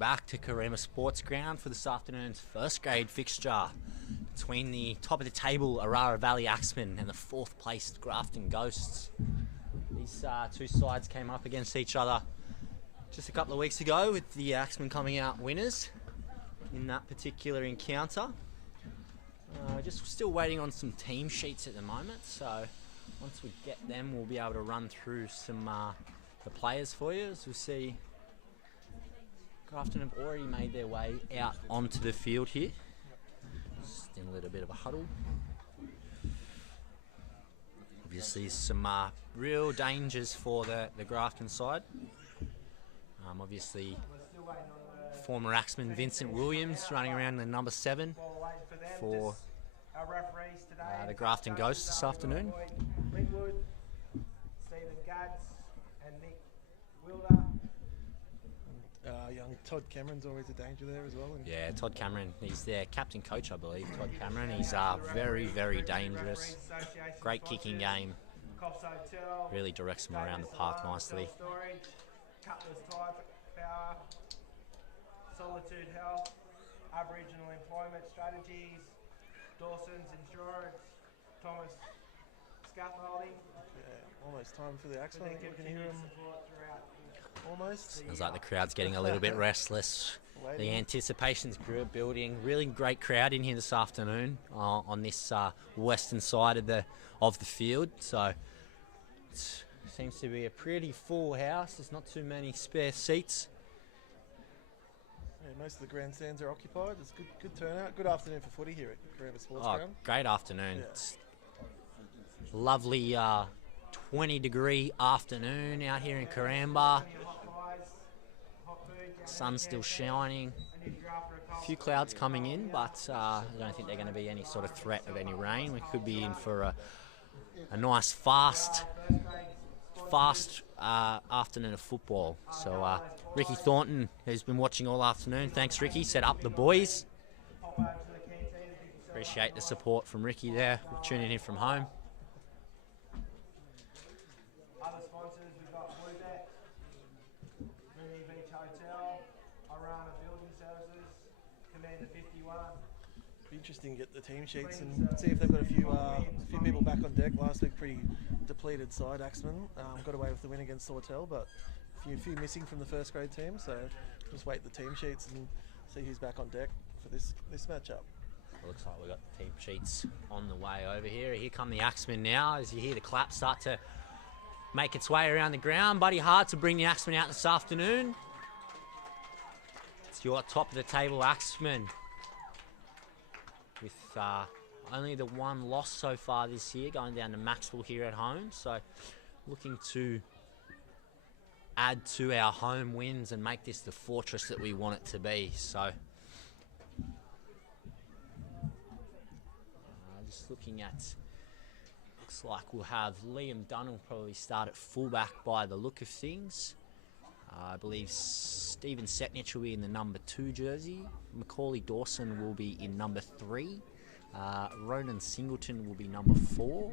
back to Karema Sports Ground for this afternoon's first grade fixture between the top of the table Orara Valley Axemen and the fourth placed Grafton Ghosts. These two sides came up against each other just a couple of weeks ago, with the Axemen coming out winners in that particular encounter. Just still waiting on some team sheets at the moment, so once we get them we'll be able to run through some the players for you. As we see, Grafton have already made their way out onto the field here. Just in a little bit of a huddle. Obviously some real dangers for the Grafton side. Obviously former Axeman Vincent Williams running around the number 7 for the Grafton Ghosts this afternoon. Young Todd Cameron's always a danger there as well. Yeah, Todd Cameron, he's their captain coach, I believe. Todd Cameron, he's very, very dangerous. Great kicking game. Really directs them around the park nicely. Cutler's Type Power, Solitude Health, Aboriginal Employment Strategies, Dawson's Insurance, Thomas Scaffolding. Yeah, almost time for the Axemen. We can hear him almost. Sounds like the crowd's getting a little bit restless. The anticipation's building. Really great crowd in here this afternoon on this western side of the field. So it seems to be a pretty full house. There's not too many spare seats. Yeah, most of the grandstands are occupied. It's good turnout. Good afternoon for footy here at Karema Sports Ground. Great afternoon. Yeah. It's lovely 20-degree afternoon out here in Karema. Sun's still shining. A few clouds coming in, but I don't think they're going to be any sort of threat of any rain. We could be in for a nice fast afternoon of football. So Ricky Thornton, who's been watching all afternoon, thanks Ricky, set up the boys. Appreciate the support from Ricky there, tuning in from home. Other sponsors, we've got Blueback, Mooney Beach Hotel, Orara Building Services, Commander 51. Be interesting to get the team sheets and see if they've got a few people back on deck. Last week, pretty depleted side, Axemen. Got away with the win against Sawtell, but a few missing from the first grade team. So just wait the team sheets and see who's back on deck for this matchup. Looks like we've got the team sheets on the way over here. Here come the Axemen now, as you hear the clap start to make its way around the ground. Buddy hard to bring the Axemen out this afternoon. It's your top of the table Axemen, with only the one loss so far this year, going down to Maxwell here at home. So looking to add to our home wins and make this the fortress that we want it to be. So just looking at, looks like we'll have Liam Dunn will probably start at fullback by the look of things. I believe Stephen Setnich will be in the number 2 jersey. Macaulay Dawson will be in number 3. Ronan Singleton will be number 4.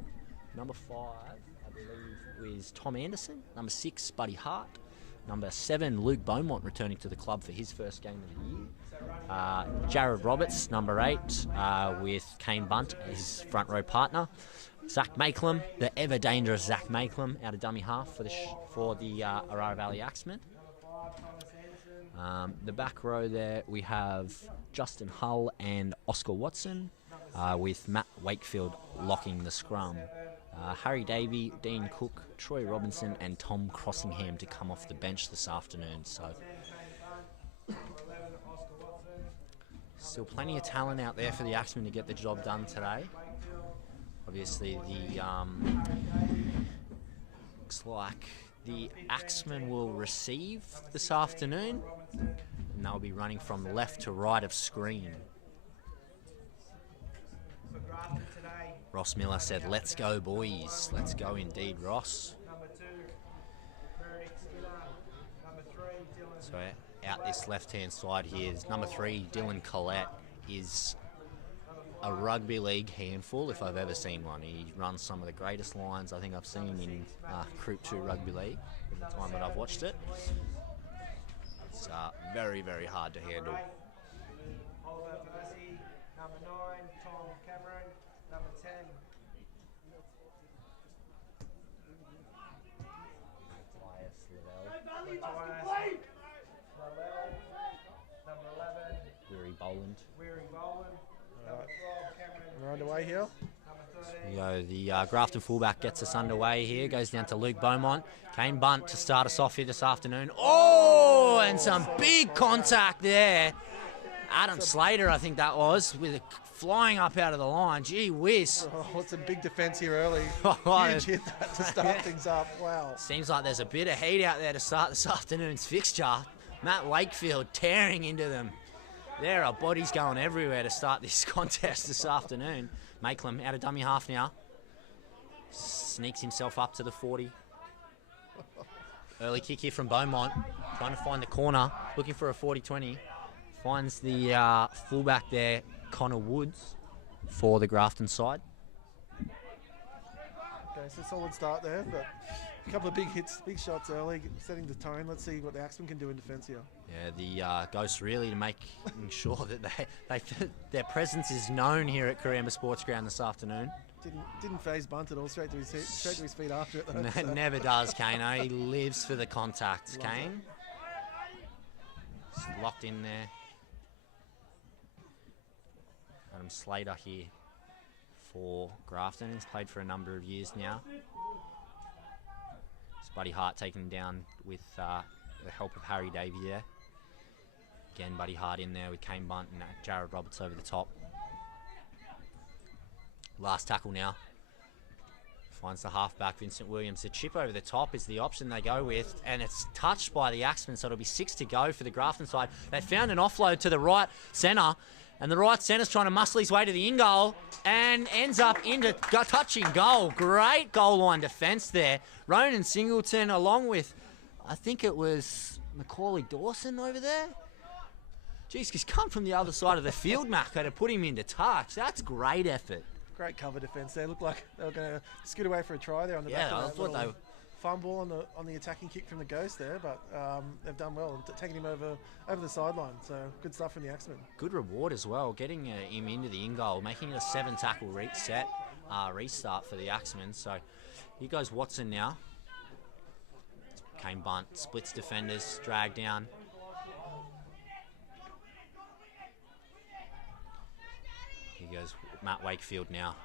Number 5, I believe, is Tom Anderson. Number 6, Buddy Hart. Number 7, Luke Beaumont, returning to the club for his first game of the year. Jared Roberts, number 8, with Kane Bunt, his front row partner. Zach Makelam, the ever dangerous Zach Makelam, out of dummy half for the Orara Valley Axemen. The back row there we have Justin Hull and Oscar Watson, with Matt Wakefield locking the scrum. Harry Davey, Dean Cook, Troy Robinson and Tom Crossingham to come off the bench this afternoon. So still plenty of talent out there for the Axemen to get the job done today. Obviously the looks like the Axemen will receive this afternoon, and they'll be running from left to right of screen. Ross Miller said, "Let's go, boys." Let's go indeed, Ross. So out this left-hand side here is number 3, Dylan Collette, is a rugby league handful if I've ever seen one. He runs some of the greatest lines I think I've seen in Group 2 rugby league in the time that I've watched it. It's very, very hard to handle. Oliver Percy, number 9, Tom Cameron, number 10. Matthias Lavelle, number 11. Weary Boland. Weary Boland, number 12. Cameron. We're underway here. Number 13. The Grafton fullback gets us underway here. Goes down to Luke Beaumont. Kane Bunt to start us off here this afternoon. Oh, and some big contact there. Adam Slater, I think that was, with it flying up out of the line. Gee whiz. Oh, it's a big defence here early. Oh, Huge hit that to start things up. Wow. Seems like there's a bit of heat out there to start this afternoon's fixture. Matt Wakefield tearing into them. There are bodies going everywhere to start this contest this afternoon. Makelum out of dummy half now. Sneaks himself up to the 40. Early kick here from Beaumont. Trying to find the corner. Looking for a 40-20. Finds the fullback there, Connor Woods, for the Grafton side. Okay, so solid start there, but a couple of big hits, big shots early, setting the tone. Let's see what the Axemen can do in defence here. Yeah, the Ghosts really to making sure that their presence is known here at Kariamba Sports Ground this afternoon. Didn't phase Bunt at all, straight to his feet after it though. So. Never does, Kane. He lives for the contacts, Kane. Just locked in there. Adam Slater here for Grafton. He's played for a number of years now. It's Buddy Hart taking him down with the help of Harry Davey there. Again, Buddy Hart in there with Kane Bunt and Jared Roberts over the top. Last tackle now. Finds the halfback, Vincent Williams. The chip over the top is the option they go with, and it's touched by the Axemen, so it'll be 6 to go for the Grafton side. They found an offload to the right centre, and the right centre's trying to muscle his way to the in-goal and ends up into touching goal. Great goal line defence there. Ronan Singleton along with, I think it was Macaulay Dawson over there. Jeez, he's come from the other side of the field, Macca, to put him into touch. That's great effort. Great cover defence there. Looked like they were going to scoot away for a try there on the back Yeah, I of that thought they little fumble on the attacking kick from the Ghost there, but they've done well, taking him over the sideline. So good stuff from the Axemen. Good reward as well, getting him into the in-goal, making it a 7-tackle restart for the Axemen. So here goes Watson now. Kane Bunt, splits defenders, dragged down. Here goes Matt Wakefield now.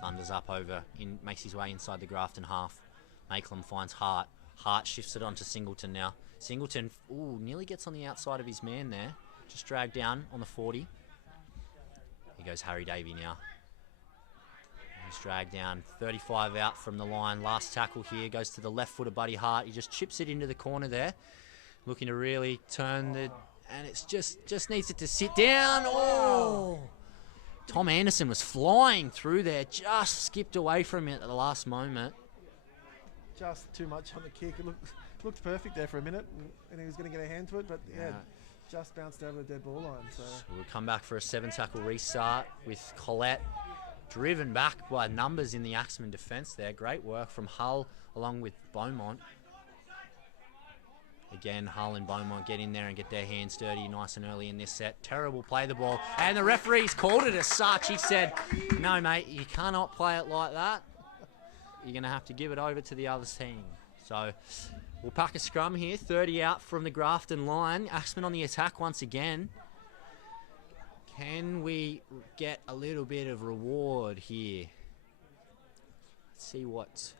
Thunders up over, makes his way inside the Grafton half. Makelum finds Hart. Hart shifts it onto Singleton now. Singleton, nearly gets on the outside of his man there. Just dragged down on the 40. Here goes Harry Davey now. He's dragged down, 35 out from the line. Last tackle here goes to the left foot of Buddy Hart. He just chips it into the corner there. Looking to really turn and it's just needs it to sit down. Oh! Tom Anderson was flying through there, just skipped away from it at the last moment. Just too much on the kick. It looked perfect there for a minute, and he was going to get a hand to it, but yeah, just bounced over the dead ball line. So we'll come back for a 7-tackle restart with Collette driven back by numbers in the Axemen defence there. Great work from Hull along with Beaumont. Again, Hull and Beaumont get in there and get their hands dirty nice and early in this set. Terrible play the ball. And the referee's called it as such. He said, no, mate, you cannot play it like that. You're going to have to give it over to the other team. So we'll pack a scrum here. 30 out from the Grafton line. Axemen on the attack once again. Can we get a little bit of reward here? Let's see what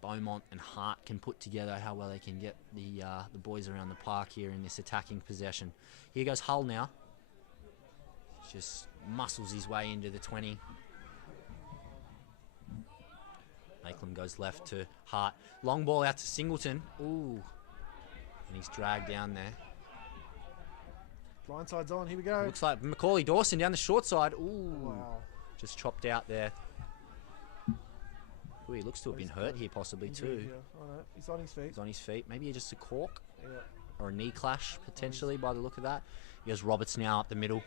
Beaumont and Hart can put together, how well they can get the boys around the park here in this attacking possession. Here goes Hull now. Just muscles his way into the 20. Makelum goes left to Hart. Long ball out to Singleton. Ooh. And he's dragged down there. Blindside's on, here we go. Looks like Macaulay Dawson down the short side. Ooh. Wow. Just chopped out there. Ooh, he looks to have been hurt here possibly too. Yeah. Oh, no. He's on his feet. He's on his feet. Maybe just a cork. Yeah. Or a knee clash potentially by the look of that. Here's Roberts now up the middle.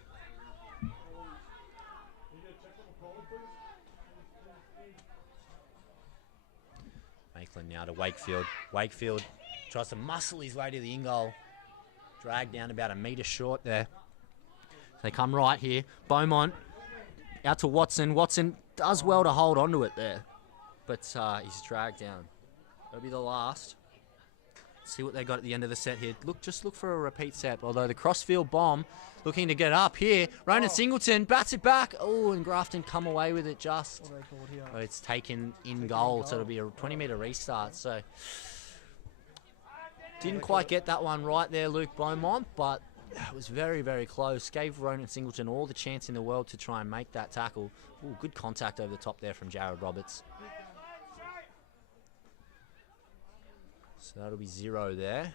Makelum now to Wakefield. Wakefield tries to muscle his way to the in-goal. Dragged down about a metre short there. They come right here. Beaumont out to Watson. Watson does well to hold onto it there, but he's dragged down. That'll be the last. See what they got at the end of the set here. Just look for a repeat set. Although the crossfield bomb looking to get up here. Ronan Singleton bats it back. Oh, and Grafton come away with it just. What are they called here? But it's taken in goal, so it'll be a 20-metre restart. So didn't quite get that one right there, Luke Beaumont, but it was very, very close. Gave Ronan Singleton all the chance in the world to try and make that tackle. Ooh, good contact over the top there from Jared Roberts. So that'll be 0 there.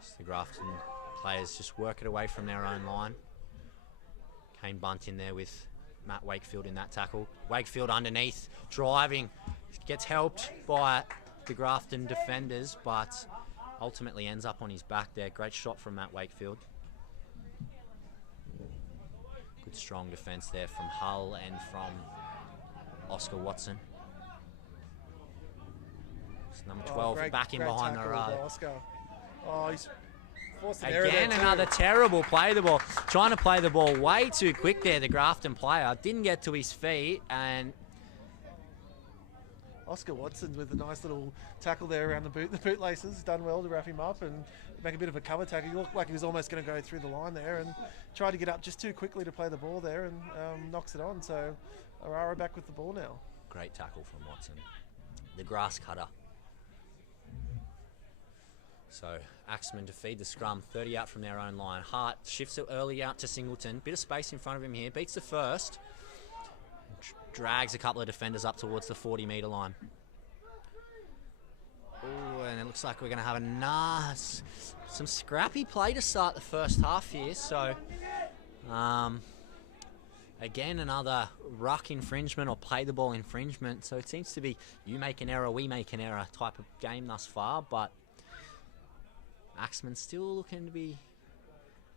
So the Grafton players just work it away from their own line. Kane Bunt in there with Matt Wakefield in that tackle. Wakefield underneath, driving. Gets helped by the Grafton defenders, but ultimately ends up on his back there. Great shot from Matt Wakefield. Good strong defence there from Hull and from Oscar Watson. Number 12 back in behind the row. Oscar. Oh, he's forced an error Again, there another terrible play the ball. Trying to play the ball way too quick there, the Grafton player. Didn't get to his feet, and Oscar Watson with a nice little tackle there around the bootlaces. Done well to wrap him up and make a bit of a cover tackle. He looked like he was almost going to go through the line there and tried to get up just too quickly to play the ball there and knocks it on. So Orara back with the ball now. Great tackle from Watson. The grass cutter. So Axemen to feed the scrum, 30 out from their own line. Hart shifts it early out to Singleton. Bit of space in front of him here. Beats the first. Drags a couple of defenders up towards the 40-metre line. Oh, and it looks like we're going to have some scrappy play to start the first half here. So, again, another ruck infringement or play the ball infringement. So it seems to be you make an error, we make an error type of game thus far. But Axemen still looking to be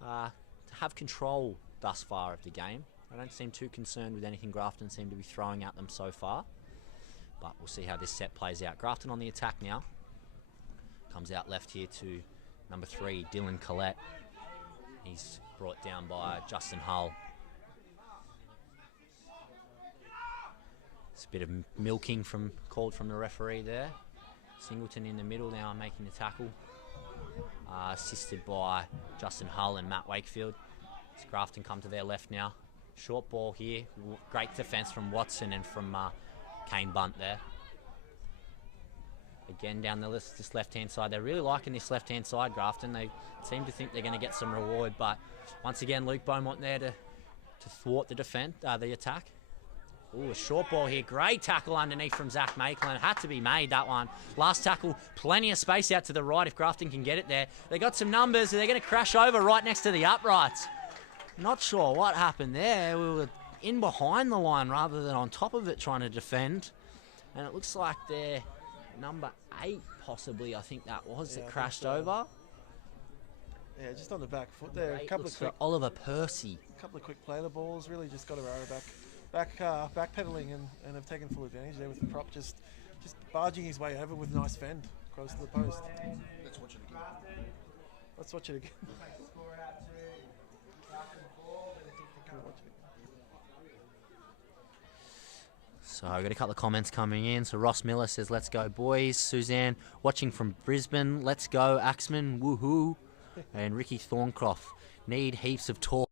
to have control thus far of the game. I don't seem too concerned with anything Grafton seem to be throwing at them so far. But we'll see how this set plays out. Grafton on the attack now. Comes out left here to number 3, Dylan Collette. He's brought down by Justin Hull. It's a bit of milking called from the referee there. Singleton in the middle now making the tackle. Assisted by Justin Hull and Matt Wakefield. As Grafton come to their left now. Short ball here. Great defence from Watson and from Kane Bunt there. Again down the list, this left-hand side. They're really liking this left-hand side, Grafton. They seem to think they're going to get some reward, but once again, Luke Beaumont there to thwart the attack. Ooh, a short ball here. Great tackle underneath from Zach Maitland. Had to be made, that one. Last tackle, plenty of space out to the right if Grafton can get it there. They got some numbers. They're going to crash over right next to the uprights. Not sure what happened there. We were in behind the line rather than on top of it trying to defend. And it looks like they're number 8 possibly, I think that was, that crashed over. Yeah, just on the back foot there. A couple of quick, Oliver Percy. A couple of quick play the balls. Really just got Orara backpedaling and have taken full advantage there with the prop just barging his way over with a nice fend close to the post. Let's watch it again. Let's watch it again. So I've got a couple of comments coming in. So Ross Miller says, let's go boys. Suzanne watching from Brisbane, let's go Axemen, woohoo. And Ricky Thorncroft, need heaps of talk.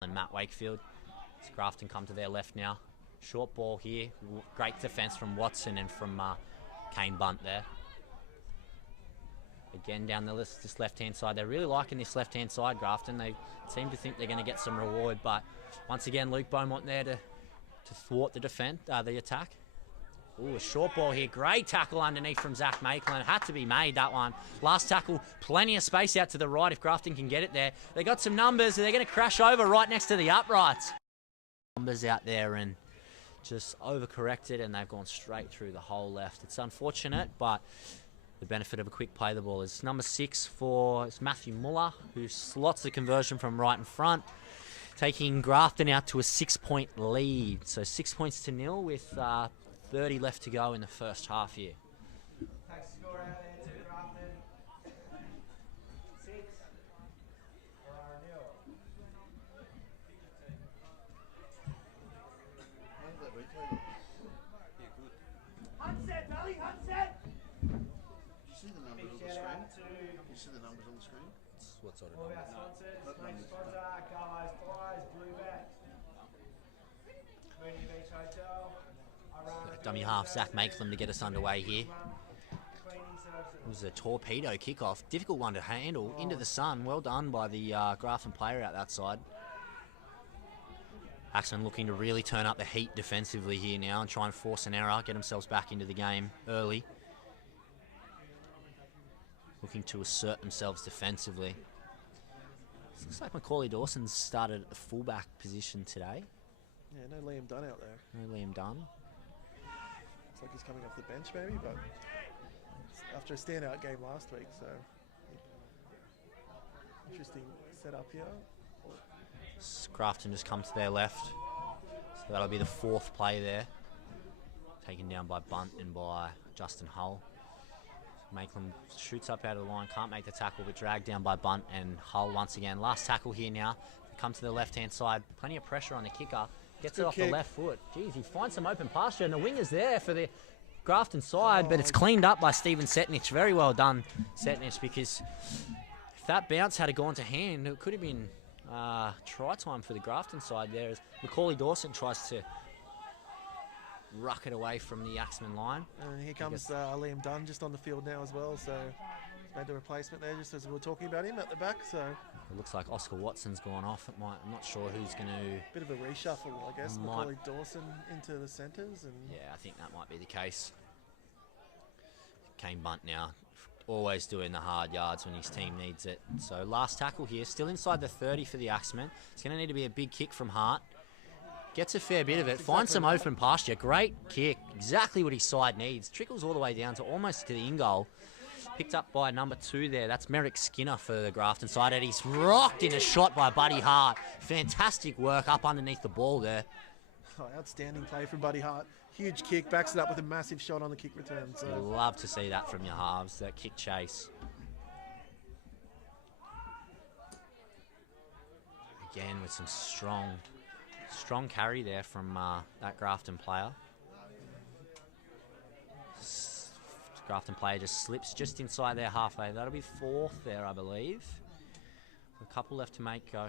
And Matt Wakefield. As Grafton come to their left now. Short ball here. Great defence from Watson and from Kane Bunt there. Again down the list, this left-hand side. They're really liking this left-hand side, Grafton. They seem to think they're going to get some reward, but once again, Luke Beaumont there to thwart the attack. Ooh, a short ball here. Great tackle underneath from Zach Maitland. Had to be made, that one. Last tackle, plenty of space out to the right if Grafton can get it there. They got some numbers. They're going to crash over right next to the uprights. Numbers out there and just overcorrected, and they've gone straight through the whole left. It's unfortunate, but the benefit of a quick play the ball is number 6 for Matthew Muller, who slots the conversion from right in front, taking Grafton out to a 6-point lead. So 6 points to 0 with 30 left to go in the first half here. Takes score out there to Grafton. 6. Orara 0. How's that replay look? Yeah, good. Hunset, Valley, Hunset! You see the numbers on the Shout screen? out to You see the numbers on the screen? What sort of all of number? our sponsors. Not Main numbers. sponsor, Carlisle Flyers, Blue Bet. Mooney Beach Hotel. Orara Dummy Building half Zach Services, Makeland to get us underway here. Cleaning services. It was a torpedo kickoff. Difficult one to handle. Into the sun. Well done by the Grafton player out that side. Axemen looking to really turn up the heat defensively here now and try and force an error, get themselves back into the game early. Looking to assert themselves defensively. Looks like Macaulay Dawson's started at the fullback position today. Yeah, no Liam Dunn out there. No Liam Dunn. Looks like he's coming off the bench maybe, but after a standout game last week, so interesting setup here. Grafton just come to their left. So that'll be the fourth play there. Taken down by Bunt and by Justin Hull. Makeland shoots up out of the line, can't make the tackle, but dragged down by Bunt and Hull once again. Last tackle here now. Come to the left-hand side. Plenty of pressure on the kicker. Gets it Good off the kick. left foot. Jeez, he finds some open pasture, and the winger's there for the Grafton side, but it's cleaned up by Stephen Setnich. Very well done, Setnich, because if that bounce had gone to hand, it could have been try time for the Grafton side there as Macaulay Dawson tries to ruck it away from the Axemen line. And here comes Liam Dunn just on the field now as well, so made the replacement there just as we were talking about him at the back, so It looks like Oscar Watson's gone off. I'm not sure who's going to... bit of a reshuffle, I guess. Might- Macaulay Dawson into the centres, and Yeah, I think that might be the case. Kane Bunt now, always doing the hard yards when his team needs it. So last tackle here, still inside the 30 for the Axemen. It's going to need to be a big kick from Hart. Gets a fair bit of it, finds some open pasture. Great kick, exactly what his side needs. Trickles all the way down to almost to the in goal. Picked up by number 2 there. That's Merrick Skinner for the Grafton side. And he's rocked in a shot by Buddy Hart. Fantastic work up underneath the ball there. outstanding play from Buddy Hart. Huge kick, backs it up with a massive shot on the kick return. You So love to see that from your halves, that kick chase. Again with some strong carry there from that Grafton player. Grafton player just slips just inside their halfway. That'll be 4th there, I believe. A couple left to make go.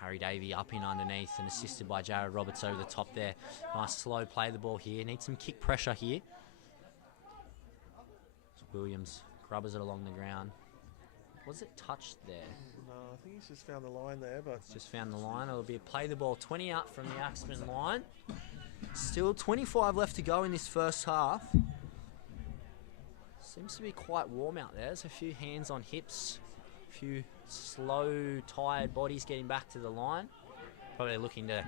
Harry Davey up in underneath and assisted by Jared Roberts over the top there. Nice slow play the ball here. Need some kick pressure here. Williams grubbers it along the ground. Was it touched there? no, I think he's just found the line there, but Just found the line. It'll be a play the ball 20 out from the Axemen line. Still 25 left to go in this first half. Seems to be quite warm out there. There's a few hands on hips. A few slow, tired bodies getting back to the line. Probably looking to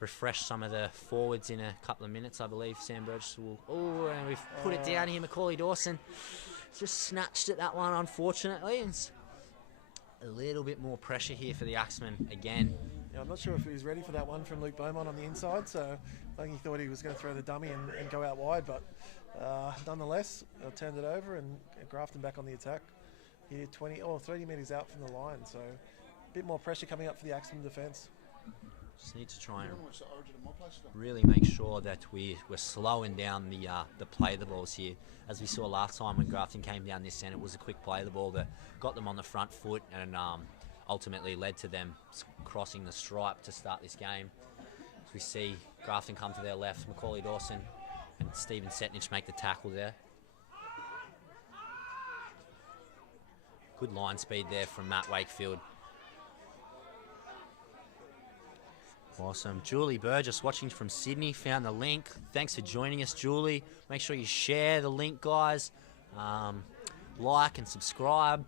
refresh some of the forwards in a couple of minutes, I believe. Sam Burgess will... Oh, and we've put it down here. Macaulay Dawson just snatched at that one, unfortunately. It's a little bit more pressure here for the Axemen again. yeah, I'm not sure if he was ready for that one from Luke Beaumont on the inside, so I think he thought he was going to throw the dummy and go out wide, but nonetheless, turned it over and Grafton back on the attack. Here 30 metres out from the line, so a bit more pressure coming up for the Axemen defence. Just need to try and You want to watch the Origin of my place today? really make sure that we're slowing down the play the balls here. As we saw last time when Grafton came down this end, it was a quick play the ball that got them on the front foot and ultimately led to them crossing the stripe to start this game. As we see Grafton come to their left, Macaulay Dawson and Stephen Setnich make the tackle there. Good line speed there from Matt Wakefield. Awesome. Julie Burgess watching from Sydney found the link. Thanks for joining us, Julie. Make sure you share the link, guys. Like and subscribe.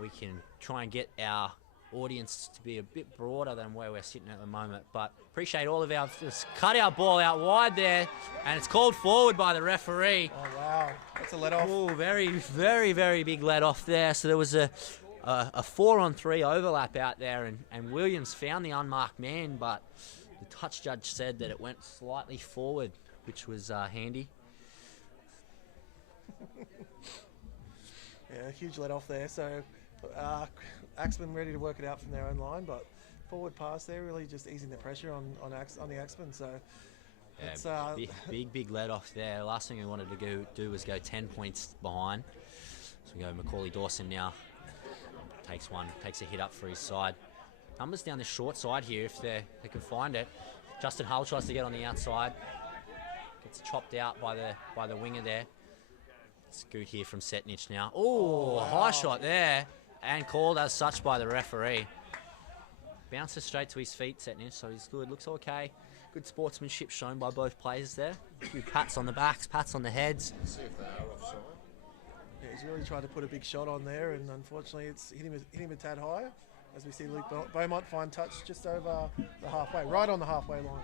We can try and get our audience to be a bit broader than where we're sitting at the moment. But appreciate all of our... Just cut our ball out wide there. And it's called forward by the referee. Oh wow, that's a let off. Oh, very, very, very big let off there. So there was a 4-on-3 overlap out there, and Williams found the unmarked man, but the touch judge said that it went slightly forward, which was handy. Yeah, huge let off there. So Axemen ready to work it out from their own line, but forward pass there, really just easing the pressure on the Axemen. So it's big let off there. Last thing we wanted to do was go 10 points behind. So we go Macaulay Dawson now. Takes a hit up for his side. Numbers down the short side here if they can find it. Justin Hull tries to get on the outside. Gets chopped out by the winger there. Scoot here from Setnich now. Oh, wow. High shot there. And called as such by the referee. Bounces straight to his feet, Setnich, so he's good. Looks okay. Good sportsmanship shown by both players there. A few pats on the backs, pats on the heads. See if they are offside. Yeah, he's really tried to put a big shot on there, and unfortunately it's hit him a tad higher. As we see Luke Beaumont find touch just over the halfway, right on the halfway line.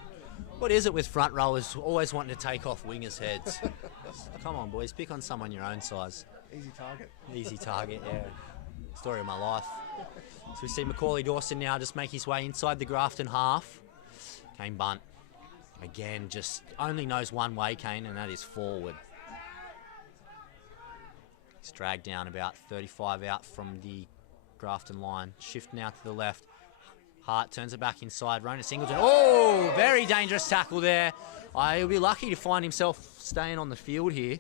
What is it with front rowers always wanting to take off wingers' heads? Come on, boys, pick on someone your own size. Easy target. Easy target, yeah. Story of my life. So we see Macaulay Dawson now just make his way inside the Grafton half. Kane bunt. Again, just only knows one way, Kane, and that is forward. He's dragged down about 35 out from the Grafton line. Shift now to the left. Hart turns it back inside. Rona Singleton. Oh, very dangerous tackle there. He'll be lucky to find himself staying on the field here.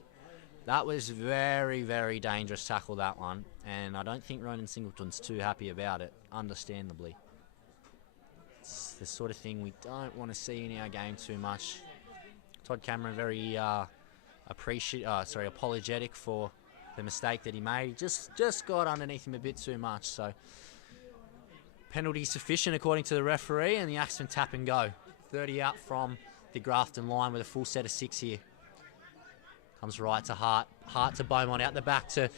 That was very, very dangerous tackle, that one. And I don't think Ronan Singleton's too happy about it, understandably. It's the sort of thing we don't want to see in our game too much. Todd Cameron very apologetic for the mistake that he made. Just got underneath him a bit too much. So penalty sufficient according to the referee, and the Axemen tap and go. 30 out from the Grafton line with a full set of 6 here. Comes right to Hart. Hart to Beaumont out the back to...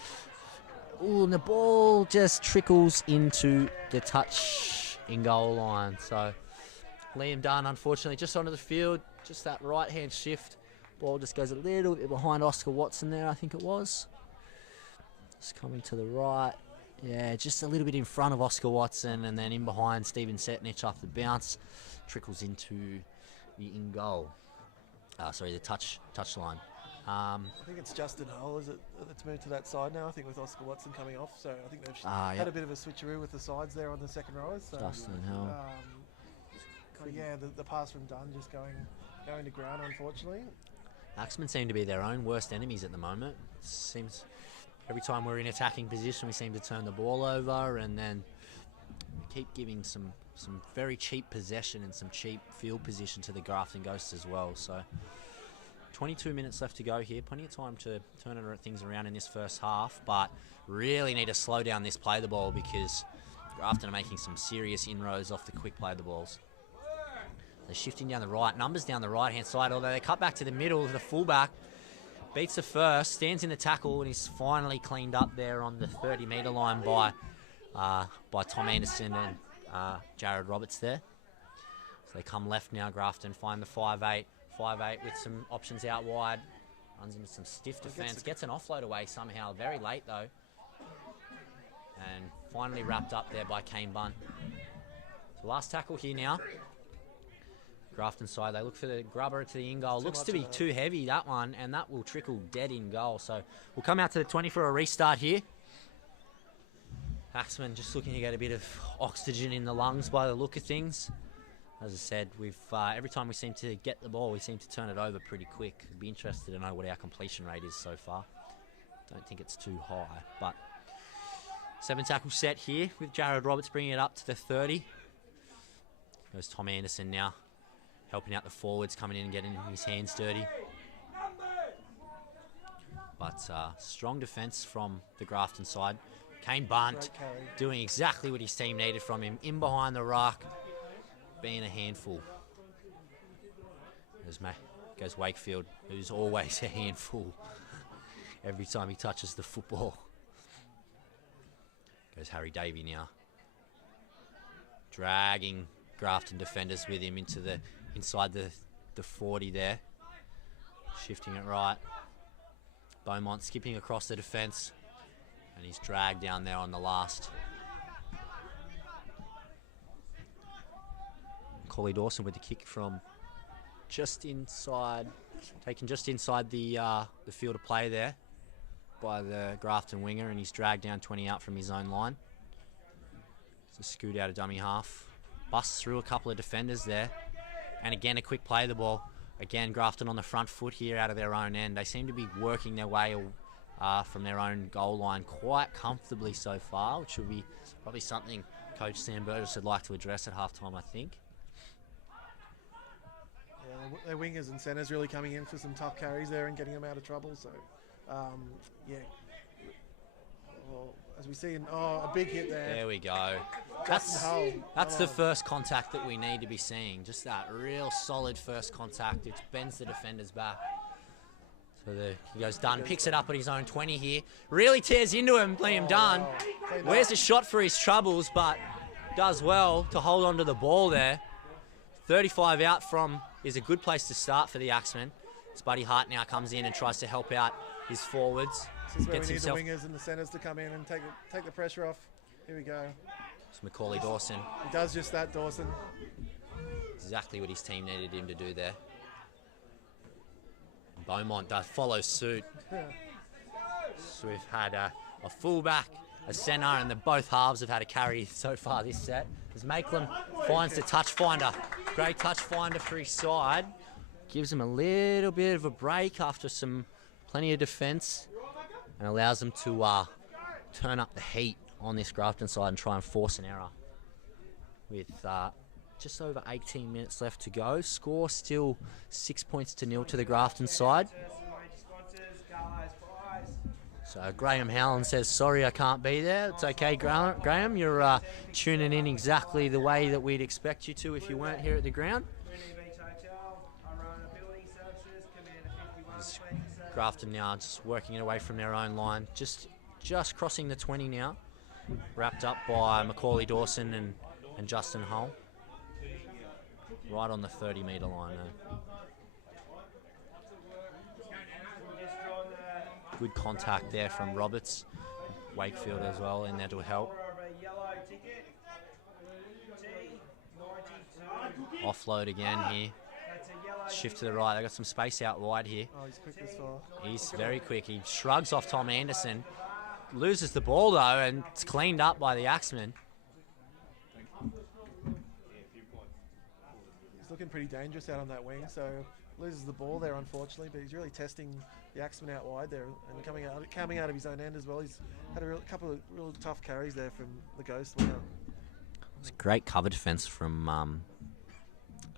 Ooh, and the ball just trickles into the touch in goal line. So Liam Dunn, unfortunately, just onto the field. Just that right-hand shift. Ball just goes a little bit behind Oscar Watson there, I think it was. Just coming to the right. Yeah, just a little bit in front of Oscar Watson, and then in behind Stephen Setnich off the bounce. Trickles into the in-goal. The touch line. I think it's Justin Hull, is it? That's moved to that side now. I think with Oscar Watson coming off, so I think they've had a bit of a switcheroo with the sides there on the second rowers. So, Justin Hull. But yeah, the pass from Dunn just going to ground, unfortunately. Axemen seem to be their own worst enemies at the moment. Seems every time we're in attacking position, we seem to turn the ball over, and then we keep giving some very cheap possession and some cheap field position to the Grafton Ghosts as well. So 22 minutes left to go here. Plenty of time to turn things around in this first half, but really need to slow down this play the ball because Grafton are making some serious inroads off the quick play the balls. They're shifting down the right. Numbers down the right-hand side, although they cut back to the middle. The fullback beats the first, stands in the tackle, and he's finally cleaned up there on the 30-metre line by Tom Anderson and Jared Roberts there. So they come left now, Grafton find the 5'8", with some options out wide. Runs into some stiff defence, gets an offload away somehow, very late though. And finally wrapped up there by Kane Bunt. So last tackle here now. Grafton side, they look for the grubber to the in-goal. Looks to be too heavy, that one, and that will trickle dead in goal. So we'll come out to the 20 for a restart here. Axemen just looking to get a bit of oxygen in the lungs by the look of things. As I said, we've every time we seem to get the ball, we seem to turn it over pretty quick. I'd be interested to know what our completion rate is so far. Don't think it's too high, but 7 tackle set here with Jared Roberts bringing it up to the 30. Goes Tom Anderson now, helping out the forwards, coming in and getting his hands dirty. But strong defence from the Grafton side. Kane Bunt doing exactly what his team needed from him, in behind the ruck, being a handful. Goes Wakefield, who's always a handful every time he touches the football. Goes Harry Davey now, dragging Grafton defenders with him into the inside the 40 there. Shifting it right. Beaumont skipping across the defence, and he's dragged down there on the last. Macaulay Dawson with the kick from just inside, taken just inside the field of play there. by the Grafton winger, and he's dragged down 20 out from his own line. So scoot out of dummy half. Busts through a couple of defenders there. And again, a quick play of the ball. Again, Grafton on the front foot here out of their own end. They seem to be working their way from their own goal line quite comfortably so far, which will be probably something Coach Sam Burgess would like to address at halftime, I think. Yeah, their wingers and centres really coming in for some tough carries there and getting them out of trouble. So, yeah. Well, as we see, a big hit there. There we go. That's the first contact that we need to be seeing. Just that real solid first contact. It bends the defenders back. So he goes Dunn, picks it up at his own 20 here. Really tears into him, Liam Dunn. Where's the shot for his troubles, but does well to hold on to the ball there. 35 out from is a good place to start for the Axemen. Buddy Hart now comes in and tries to help out his forwards. This is where we need the wingers and the centres to come in and take the pressure off. Here we go. It's Macaulay Dawson. He does just that, Dawson. Exactly what his team needed him to do there. Beaumont does follow suit. So we've had a fullback, a centre, and both halves have had a carry so far this set. As Maitland finds the touch finder. Great touch finder for his side. Gives him a little bit of a break after plenty of defence, and allows them to turn up the heat on this Grafton side and try and force an error. With just over 18 minutes left to go. Score still 6-0 to the Grafton side. So Graham Howland says, sorry I can't be there. It's okay, Graham. You're tuning in exactly the way that we'd expect you to if you weren't here at the ground. Grafton now just working it away from their own line. Just crossing the 20 now. Wrapped up by Macaulay Dawson and Justin Hull. Right on the 30-metre line now. Good contact there from Roberts. Wakefield as well in there to help. Offload again here. Shift to the right. They've got some space out wide here. Oh, he's quick this far. He's very quick. He shrugs off Tom Anderson. Loses the ball, though, and it's cleaned up by the Axemen. He's looking pretty dangerous out on that wing, so loses the ball there, unfortunately, but he's really testing the Axemen out wide there and coming out of his own end as well. He's had a couple of real tough carries there from the Ghost winner. It's a great cover defence from...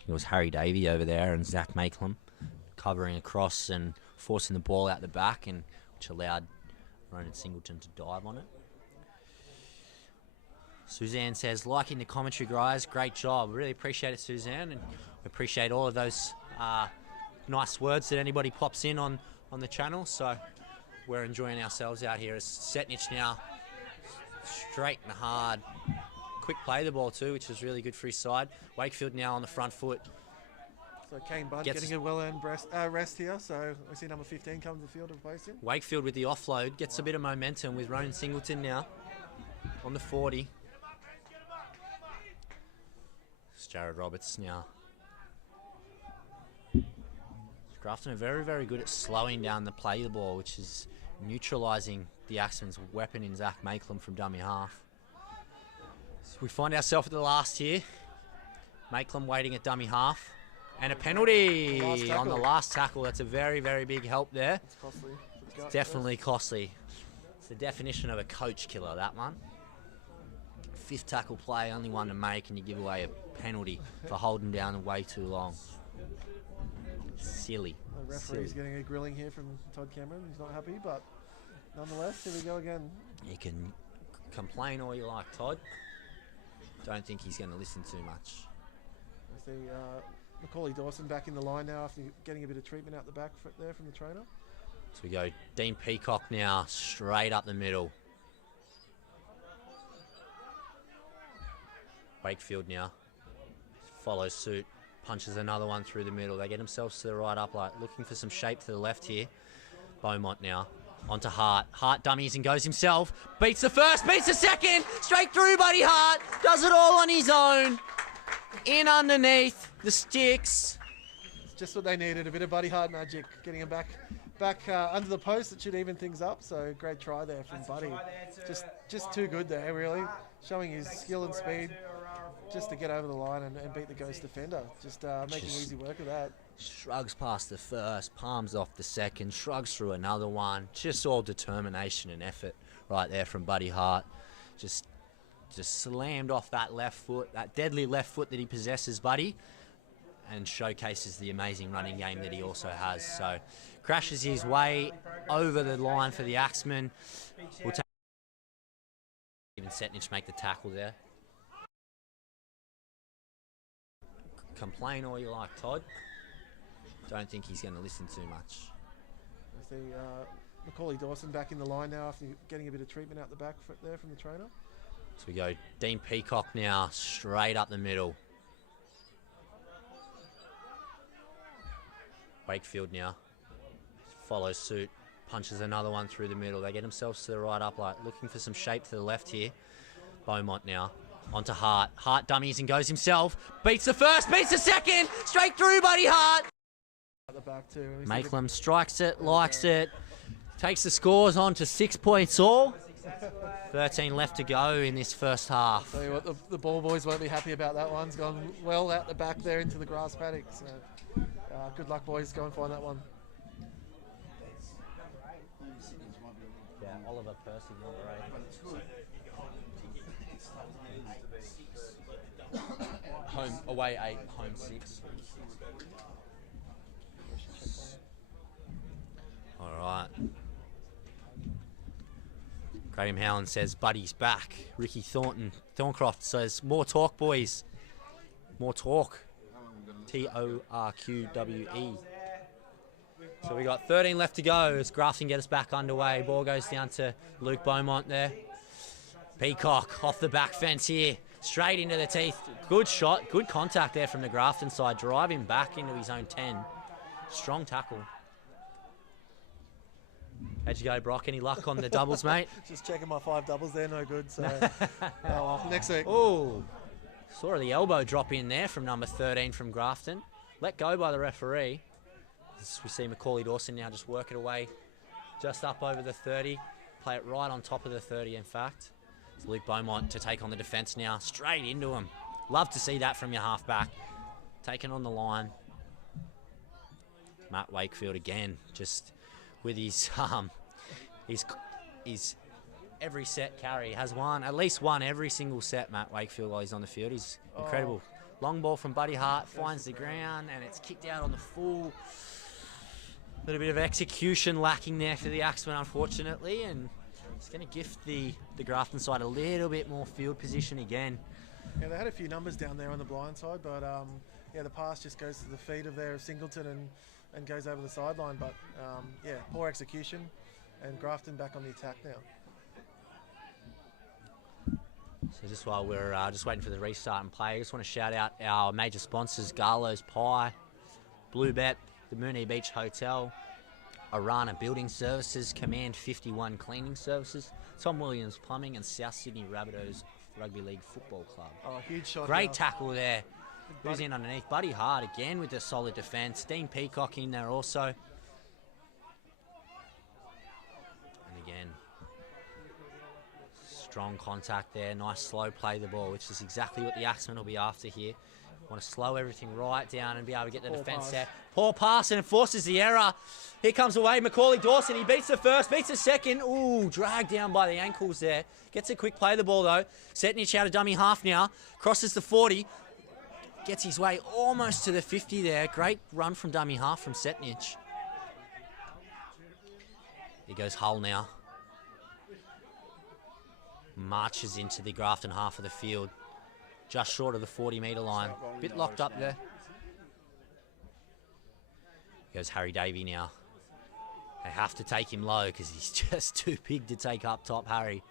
it was Harry Davey over there and Zach Maitland covering across and forcing the ball out the back, and which allowed Ronan Singleton to dive on it. Suzanne says, liking the commentary, guys. Great job. Really appreciate it, Suzanne, and we appreciate all of those nice words that anybody pops in on the channel. So we're enjoying ourselves out here as Setnich now straight and hard. Quick play the ball too, which is really good for his side. Wakefield now on the front foot. So Kane Budd getting a well-earned rest here. So we see number 15 come to the field to replace him. Wakefield with the offload gets a bit of momentum with Ronan Singleton now on the 40. It's Jared Roberts now. Grafton are very, very good at slowing down the play of the ball, which is neutralising the Axemen's weapon in Zach Maitland from dummy half. So we find ourselves at the last here. Maitland waiting at dummy half. And a penalty on the last tackle. That's a very, very big help there. It's costly. It's definitely costly. It's the definition of a coach killer, that one. Fifth tackle play, only one to make, and you give away a penalty for holding down way too long. Silly. The referee's getting a grilling here from Todd Cameron. He's not happy, but nonetheless, here we go again. You can complain all you like, Todd. Don't think he's going to listen too much. I see Macaulay Dawson back in the line now after getting a bit of treatment out the back there from the trainer. So we go Dean Peacock now, straight up the middle. Wakefield now follows suit, punches another one through the middle. They get themselves to the right upright, looking for some shape to the left here. Beaumont now onto Hart. Hart dummies and goes himself. Beats the first, beats the second. Straight through, Buddy Hart. Does it all on his own. In underneath the sticks. It's just what they needed, a bit of Buddy Hart magic, getting him back back under the post. It should even things up. So great try there from Buddy. Just too good there, really. Showing his skill and speed just to get over the line and beat the ghost defender. Just making easy work of that. Shrugs past the first, palms off the second, shrugs through another one. Just all determination and effort right there from Buddy Hart. Just slammed off that left foot, that deadly left foot that he possesses, Buddy, and showcases the amazing running game that he also has. So crashes his way over the line for the Axemen. We'll take even Setnich make the tackle there. Complain all you like, Todd. Don't think he's going to listen too much. I see Macaulay Dawson back in the line now after getting a bit of treatment out the back there from the trainer. So we go Dean Peacock now, straight up the middle. Wakefield now follows suit, punches another one through the middle. They get themselves to the right upright, looking for some shape to the left here. Beaumont now onto Hart. Hart dummies and goes himself. Beats the first, beats the second. Straight through, Buddy Hart. At the back too. Makelam strikes it, likes it. Takes the scores on to 6 points all. 13 left to go in this first half. Tell you what, the ball boys won't be happy about that one. It's gone well out the back there into the grass paddock. So good luck, boys. Go and find that one. Yeah, Oliver Percy, number 8. Home away 8, home 6. All right. Graham Howland says Buddy's back. Ricky Thorncroft says more talk, boys. More talk. Torqwe. So we got 13 left to go as Grafton get us back underway. Ball goes down to Luke Beaumont there. Peacock off the back fence here. Straight into the teeth. Good shot. Good contact there from the Grafton side. Drive him back into his own 10. Strong tackle. How'd you go, Brock? Any luck on the doubles, mate? Just checking my 5 doubles there. No good. So well, next week. Oh, saw the elbow drop in there from number 13 from Grafton. Let go by the referee. As we see Macaulay Dawson now just work it away just up over the 30. Play it right on top of the 30, in fact. It's Luke Beaumont to take on the defence now. Straight into him. Love to see that from your halfback. Taken on the line. Matt Wakefield again, just with his every set carry. Has won, at least won every single set, Matt Wakefield, while he's on the field. He's incredible. Long ball from Buddy Hart, finds the ground, and it's kicked out on the full. A little bit of execution lacking there for the Axemen, unfortunately, and it's going to gift the Grafton side a little bit more field position again. Yeah, they had a few numbers down there on the blind side, but yeah, the pass just goes to the feet of their Singleton and goes over the sideline. But yeah, poor execution, and Grafton back on the attack now. So just while we're just waiting for the restart and play, I just want to shout out our major sponsors: Garlo's Pie, Bluebet, the Moonee Beach Hotel, Orana Building Services, Command 51 Cleaning Services, Tom Williams Plumbing, and South Sydney Rabbitohs Rugby League Football Club. Oh, huge shot. Great tackle there. Who's in underneath? Buddy Hart again with the solid defence. Dean Peacock in there also. And again, strong contact there. Nice slow play the ball, which is exactly what the Axemen will be after here. Want to slow everything right down and be able to get the defence there. Poor pass, and it forces the error. Here comes away Macaulay Dawson. He beats the first, beats the second. Ooh, dragged down by the ankles there. Gets a quick play of the ball though. Setnich out of dummy half now. Crosses the 40. Gets his way almost to the 50 there. Great run from dummy half from Setnich. Here goes Hull now. Marches into the Grafton half of the field. Just short of the 40-metre line. Bit locked up there. Goes Harry Davey now. They have to take him low because he's just too big to take up top, Harry.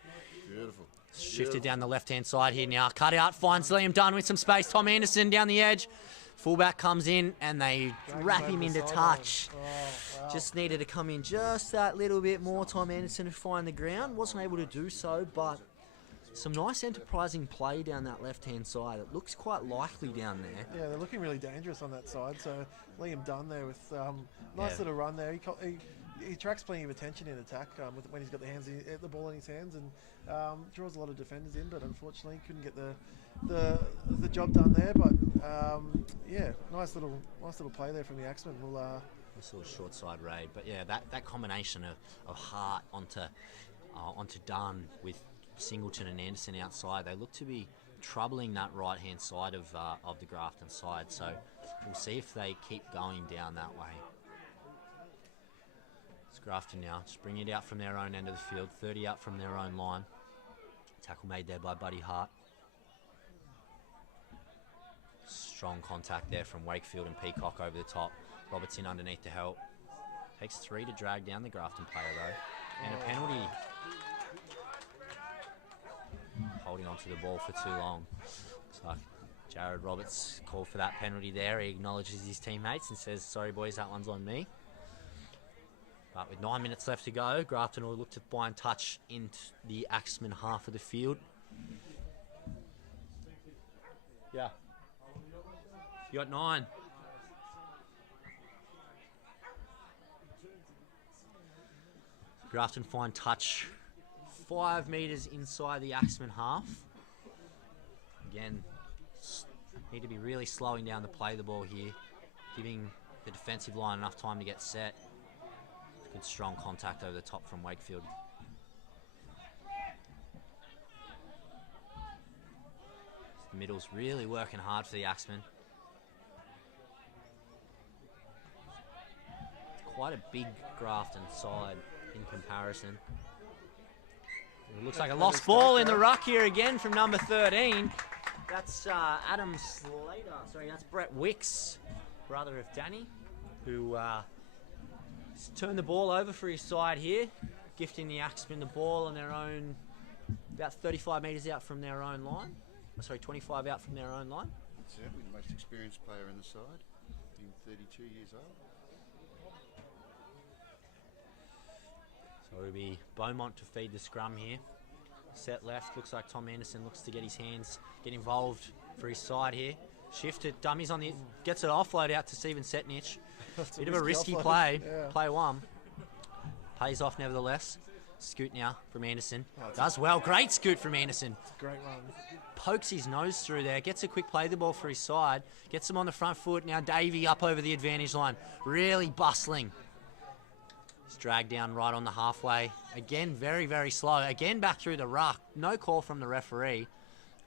Beautiful. Shifted down the left-hand side here now. Cut out, finds Liam Dunn with some space. Tom Anderson down the edge. Fullback comes in and they wrap him into touch. Oh, wow. Just needed to come in just that little bit more. Tom Anderson to find the ground. Wasn't able to do so, but some nice enterprising play down that left-hand side. It looks quite likely down there. Yeah, they're looking really dangerous on that side. So Liam Dunn there with nice little run there. He he attracts plenty of attention in attack when he's got the ball in his hands, and draws a lot of defenders in. But unfortunately, couldn't get the job done there. But yeah, nice little play there from the Axemen. We'll This little short side raid, but yeah, that combination of Hart onto Dunn with Singleton and Anderson outside, they look to be troubling that right hand side of the Grafton side. So we'll see if they keep going down that way. It's Grafton now, just bringing it out from their own end of the field, 30 out from their own line. Tackle made there by Buddy Hart. Strong contact there from Wakefield and Peacock over the top. Robertson underneath to help. Takes 3 to drag down the Grafton player though. And a penalty. Holding onto the ball for too long. Looks like Jared Roberts called for that penalty there. He acknowledges his teammates and says, sorry boys, that one's on me. But with 9 minutes left to go, Grafton will look to find touch into the Axemen half of the field. Yeah. You got 9. Grafton find touch 5 metres inside the Axemen half. Again, need to be really slowing down the play of the ball here, giving the defensive line enough time to get set. Good strong contact over the top from Wakefield. The middle's really working hard for the Axemen. Quite a big Grafton side in comparison. It looks like a lost ball in the ruck here again from number 13. That's Adam Slater. Sorry, that's Brett Wicks, brother of Danny, who turned the ball over for his side here, gifting the Axemen the ball on their own, about 35 metres out from their own line. Sorry, 25 out from their own line. Certainly the most experienced player in the side, being 32 years old. So it'll be Beaumont to feed the scrum here. Set left, looks like Tom Anderson looks to get his hands, get involved for his side here. Shifted, dummies on the, gets an offload out to Stephen Setnich. Bit of a risky play, play one. Pays off nevertheless. Scoot now from Anderson. Does well, great scoot from Anderson. great run. Pokes his nose through there, gets a quick play the ball for his side, gets him on the front foot. Now Davey up over the advantage line, really bustling. He's dragged down right on the halfway. Again, very, very slow. Again, back through the ruck. No call from the referee.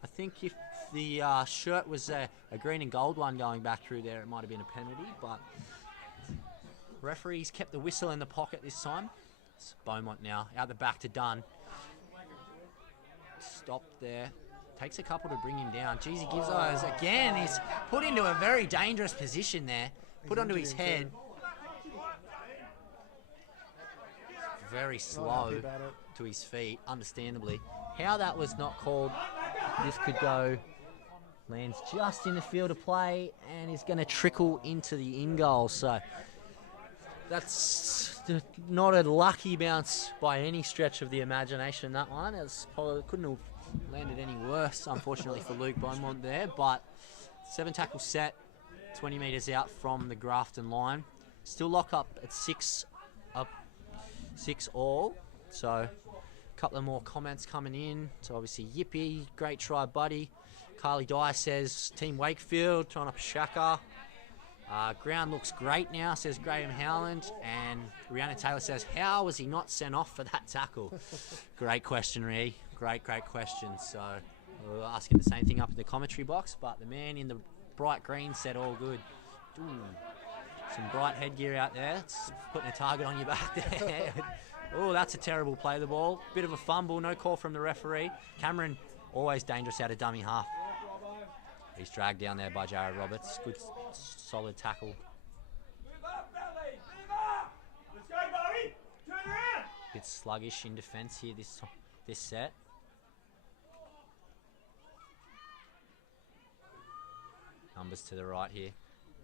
I think if the shirt was a green and gold one going back through there, it might have been a penalty, but referees kept the whistle in the pocket this time. It's Beaumont now, out the back to Dunn. Stopped there. Takes a couple to bring him down. Jeez, he gives those. Again, he's put into a very dangerous position there. Put onto his head. Very slow to his feet, understandably. How that was not called, this could go, lands just in the field of play and is going to trickle into the in goal. So that's not a lucky bounce by any stretch of the imagination, that one. It's probably couldn't have landed any worse, unfortunately, for Luke Beaumont there. But 7 tackle set, 20 metres out from the Grafton line. Still lock up at 6 all. So a couple of more comments coming in. So obviously Yippee, great try buddy. Carly Dyer says Team Wakefield trying up Shaka. Ground looks great now, says Graham Howland. And Rihanna Taylor says, how was he not sent off for that tackle? Great question, Ree. Great question. So we're asking the same thing up in the commentary box, but the man in the bright green said all good. Ooh. Some bright headgear out there. It's putting a target on your back there. Oh, that's a terrible play of the ball. Bit of a fumble, no call from the referee. Cameron, always dangerous out of dummy half. He's dragged down there by Jared Roberts. Good, solid tackle. Bit sluggish in defence here this set. Numbers to the right here.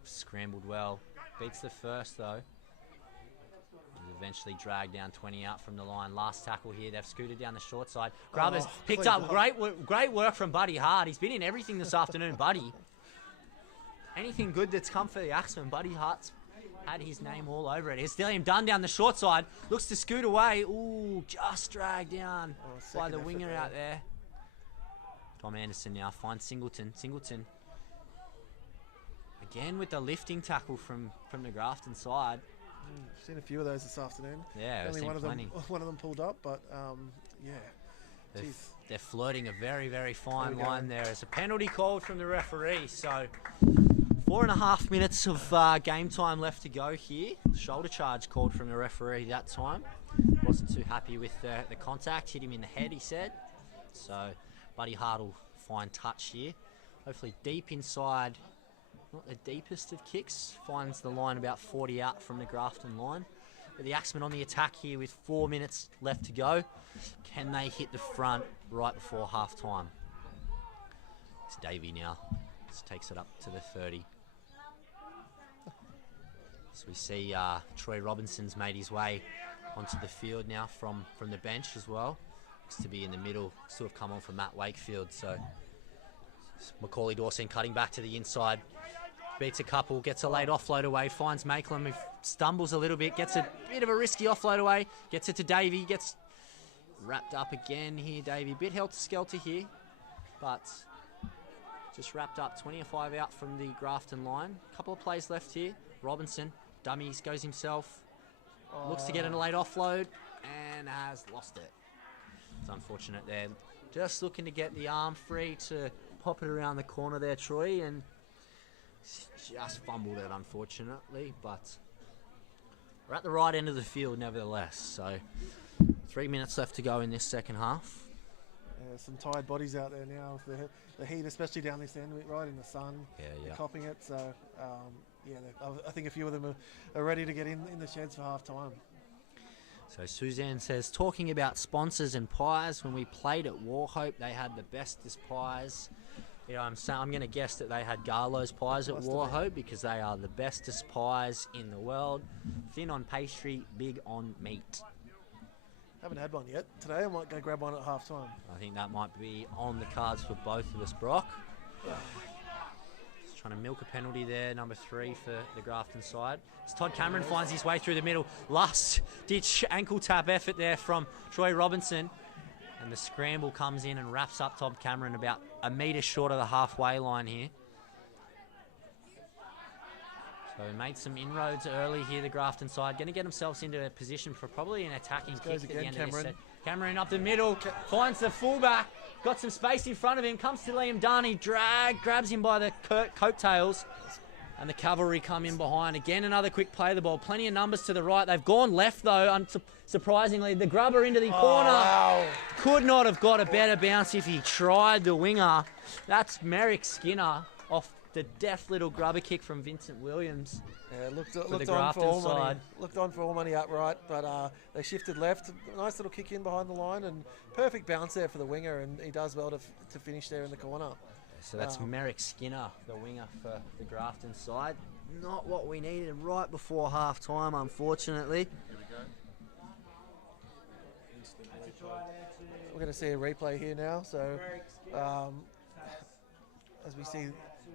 Scrambled well. Beats the first though. Eventually dragged down 20 out from the line. Last tackle here. They've scooted down the short side. Grubbers picked up. Great work from Buddy Hart. He's been in everything this afternoon, Buddy. Anything good that's come for the Axemen, Buddy Hart's had his name all over it. Here's Liam Dunn down the short side. Looks to scoot away. Ooh, just dragged down by the winger out there. Tom Anderson now finds Singleton. Singleton. Again with the lifting tackle from the Grafton side. Seen a few of those this afternoon. Yeah, only one of them pulled up, but yeah. They're flirting a very, very fine line there. There's a penalty called from the referee, so 4.5 minutes of game time left to go here. Shoulder charge called from the referee that time. Wasn't too happy with the contact. Hit him in the head, he said. So Buddy Hart will find touch here. Hopefully deep inside. Not the deepest of kicks. Finds the line about 40 out from the Grafton line. But the Axemen on the attack here with 4 minutes left to go. Can they hit the front right before half time? It's Davey now. Just takes it up to the 30. So we see Troy Robinson's made his way onto the field now from the bench as well. Looks to be in the middle. Still have come on from Matt Wakefield. So Macaulay Dawson cutting back to the inside. Beats a couple, gets a late offload away, finds Makelum, who stumbles a little bit, gets a bit of a risky offload away, gets it to Davey, gets wrapped up again here, Davey. Bit helter-skelter here, but just wrapped up, 25 out from the Grafton line. Couple of plays left here. Robinson, dummies, goes himself, looks to get a late offload, and has lost it. It's unfortunate there. Just looking to get the arm free to pop it around the corner there, Troy, and just fumbled it, unfortunately, but we're at the right end of the field nevertheless. So 3 minutes left to go in this second half. Some tired bodies out there now with the heat, especially down this end, right in the sun. They're copping it. So I think a few of them are ready to get in the sheds for half time. So Suzanne says, talking about sponsors and pies, when we played at Warhope, they had the bestest pies. You know, I'm going to guess that they had Garlow's pies at Warhope because they are the bestest pies in the world. Thin on pastry, big on meat. Haven't had one yet. Today I might go grab one at half time. I think that might be on the cards for both of us, Brock. Just trying to milk a penalty there, number 3 for the Grafton side. As Todd Cameron finds his way through the middle. Last ditch ankle tap effort there from Troy Robinson. And the scramble comes in and wraps up Todd Cameron about a metre short of the halfway line here. So we made some inroads early here, the Grafton side. Going to get themselves into a position for probably an attacking kick at the end of this set. Cameron up the middle, finds the fullback, got some space in front of him, comes to Liam Dunn, he grabs him by the coattails. And the cavalry come in behind. Again, another quick play of the ball. Plenty of numbers to the right. They've gone left, though, surprisingly. The grubber into the corner. Wow. Could not have got a better bounce if he tried, the winger. That's Merrick Skinner off the deft little grubber kick from Vincent Williams. Yeah, looked on for all money upright, but they shifted left. Nice little kick in behind the line, and perfect bounce there for the winger, and he does well to finish there in the corner. So that's Merrick Skinner, the winger for the Grafton side. Not what we needed right before half time, unfortunately. We're going to see a replay here now. So as we see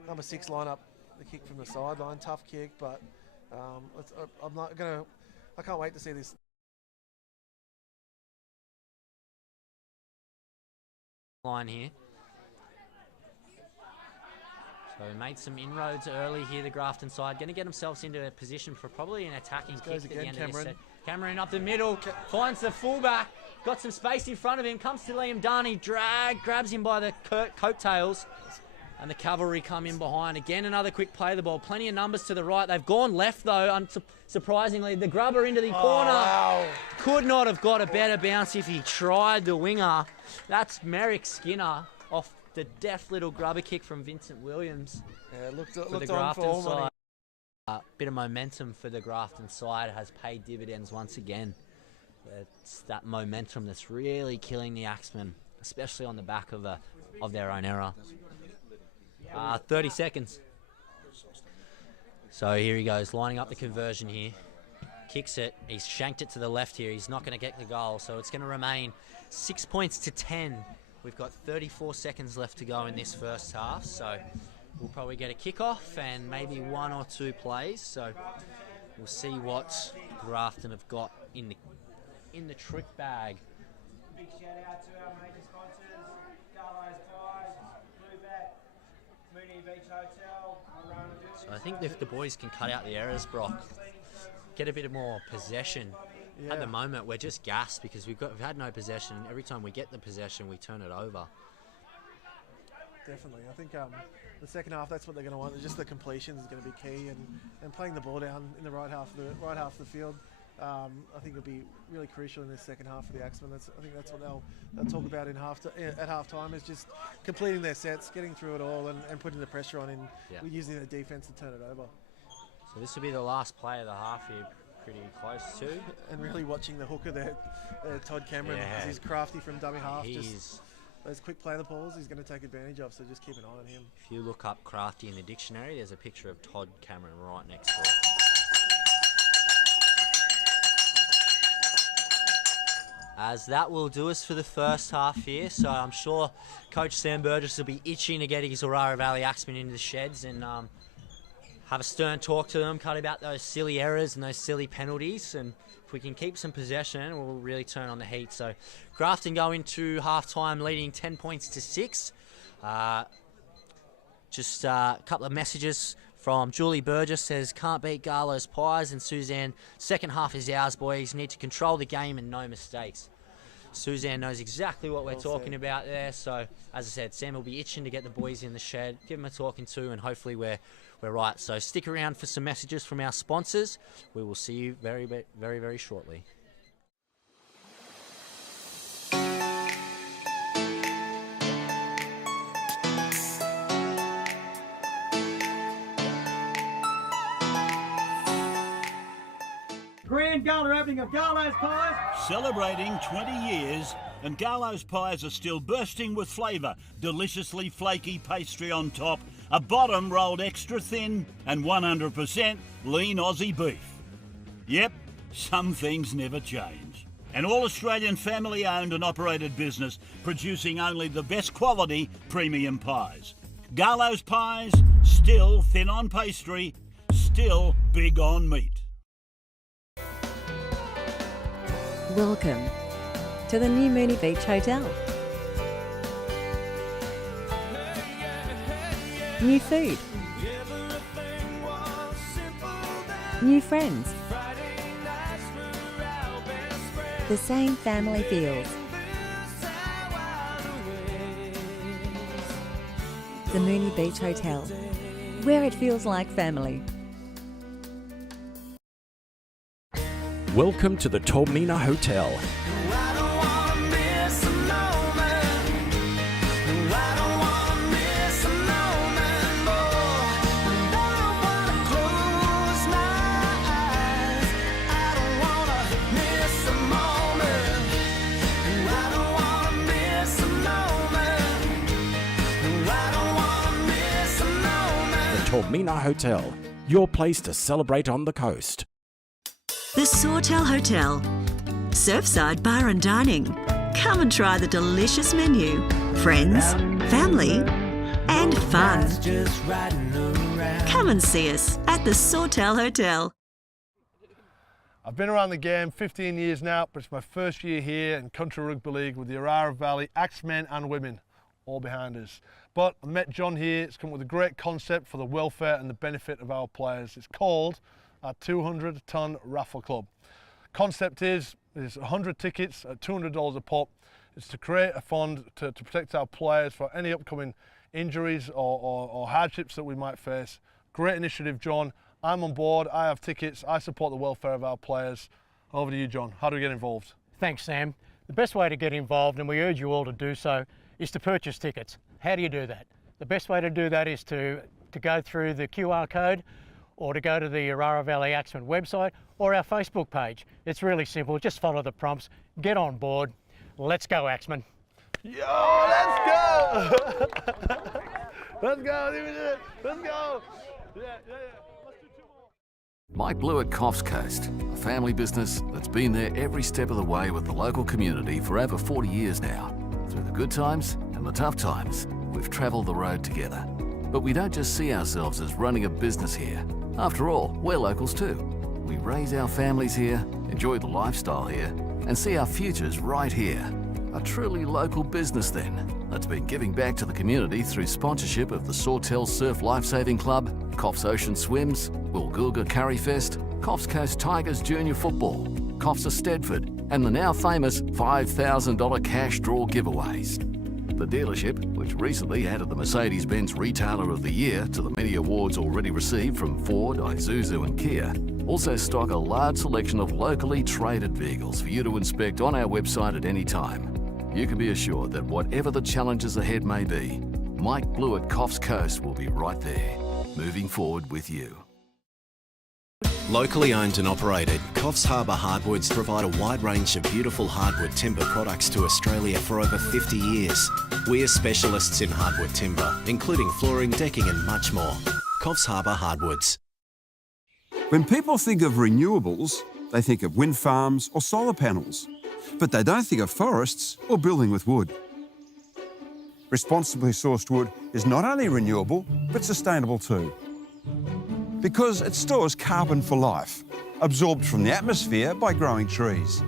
number 6 line up the kick from the sideline, tough kick, but I can't wait to see this. Line here. So we made some inroads early here, the Grafton side. Going to get themselves into a position for probably an attacking kick at the end of this set. Cameron up the middle, finds the fullback, got some space in front of him, comes to Liam Dunn, he grabs him by the coattails. And the cavalry come in behind. Again, another quick play of the ball. Plenty of numbers to the right. They've gone left, though, surprisingly. The grubber into the corner. Wow. Could not have got a better bounce if he tried, the winger. That's Merrick Skinner off the deft little grubber kick from Vincent Williams. Yeah, looked the on Grafton for all side. money. Bit of momentum for the Grafton side has paid dividends once again. It's that momentum that's really killing the Axemen, especially on the back of their own error. 30 seconds. So here he goes, lining up the conversion here. Kicks it. He's shanked it to the left here. He's not going to get the goal, so it's going to remain 6 points to 10. We've got 34 seconds left to go in this first half, so we'll probably get a kickoff and maybe 1 or 2 plays. So We'll see what Grafton have got in the trick bag. Big shout out to our major sponsors, Garlo's Pies, Bluebat, Mooney Beach Hotel, Orara. So I think if the boys can cut out the errors, Brock, get a bit more possession. Yeah. At the moment, we're just gassed because we've had no possession. Every time we get the possession, we turn it over. Definitely. I think the second half, that's what they're going to want. Just the completion is going to be key, and playing the ball down in the right half of the field. I think it'll be really crucial in this second half for the Axemen. I think that's what they'll talk about at half time, is just completing their sets, getting through it all, and putting the pressure on, and using the defence to turn it over. So this will be the last play of the half here, pretty close to. And really watching the hooker there, Todd Cameron, as he's crafty from dummy half. Those quick play the balls he's going to take advantage of, so just keep an eye on him. If you look up crafty in the dictionary, there's a picture of Todd Cameron right next to it. As that will do us for the first half here, so I'm sure Coach Sam Burgess will be itching to get his Orara Valley Axemen into the sheds and have a stern talk to them, cut about those silly errors and those silly penalties, and if we can keep some possession, we'll really turn on the heat. So Grafton go into half-time leading 10 points to 6. Just a couple of messages from Julie Burgess, says, can't beat Garlo's Pies, and Suzanne, second half is ours, boys. Need to control the game and no mistakes. Suzanne knows exactly what we're talking about there. So, as I said, Sam will be itching to get the boys in the shed, give them a talking to, and hopefully we're right. So stick around for some messages from our sponsors. We will see you very, very, very shortly. Grand gala opening of Garlo's Pies. Celebrating 20 years, and Garlo's Pies are still bursting with flavour. Deliciously flaky pastry on top, a bottom rolled extra thin, and 100% lean Aussie beef. Yep, some things never change. An all-Australian family-owned and operated business producing only the best quality premium pies. Garlo's Pies, still thin on pastry, still big on meat. Welcome to the new Mooney Beach Hotel. New food. New friends. The same family feels. The Mooney Beach Hotel, where it feels like family. Welcome to the Tolmina Hotel. The Tolmina Hotel, your place to celebrate on the coast. The Sawtell Hotel. Surfside bar and dining. Come and try the delicious menu. Friends, family, and fun. Come and see us at the Sawtell Hotel. I've been around the game 15 years now, but it's my first year here in Country Rugby League with the Orara Valley Axemen and women all behind us. But I met John here. It's come up with a great concept for the welfare and the benefit of our players. It's called our 200-ton raffle club. Concept is 100 tickets at $200 a pop. It's to create a fund to protect our players for any upcoming injuries or hardships that we might face. Great initiative, John. I'm on board, I have tickets, I support the welfare of our players. Over to you, John. How do we get involved? Thanks, Sam. The best way to get involved, and we urge you all to do so, is to purchase tickets. How do you do that? The best way to do that is to go through the QR code, or to go to the Orara Valley Axemen website or our Facebook page. It's really simple, just follow the prompts, get on board. Let's go, Axemen. Yo, let's go! Let's go, let's go! Yeah. Let's do 2 more. Mike Blue at Coffs Coast, a family business that's been there every step of the way with the local community for over 40 years now. Through the good times and the tough times, we've travelled the road together. But we don't just see ourselves as running a business here. After all, we're locals too. we raise our families here, enjoy the lifestyle here, and see our futures right here. A truly local business then, that's been giving back to the community through sponsorship of the Sawtell Surf Lifesaving Club, Coffs Ocean Swims, Woolgoolga Curry Fest, Coffs Coast Tigers Junior Football, Coffs of Stedford, and the now famous $5,000 cash draw giveaways. The dealership, which recently added the Mercedes-Benz Retailer of the Year to the many awards already received from Ford, Isuzu and Kia, also stock a large selection of locally traded vehicles for you to inspect on our website at any time. You can be assured that whatever the challenges ahead may be, Mike Blue at Coffs Coast will be right there, moving forward with you. Locally owned and operated, Coffs Harbour Hardwoods provide a wide range of beautiful hardwood timber products to Australia for over 50 years. We are specialists in hardwood timber, including flooring, decking and much more. Coffs Harbour Hardwoods. When people think of renewables, they think of wind farms or solar panels, but they don't think of forests or building with wood. Responsibly sourced wood is not only renewable, but sustainable too. Because it stores carbon for life, absorbed from the atmosphere by growing trees.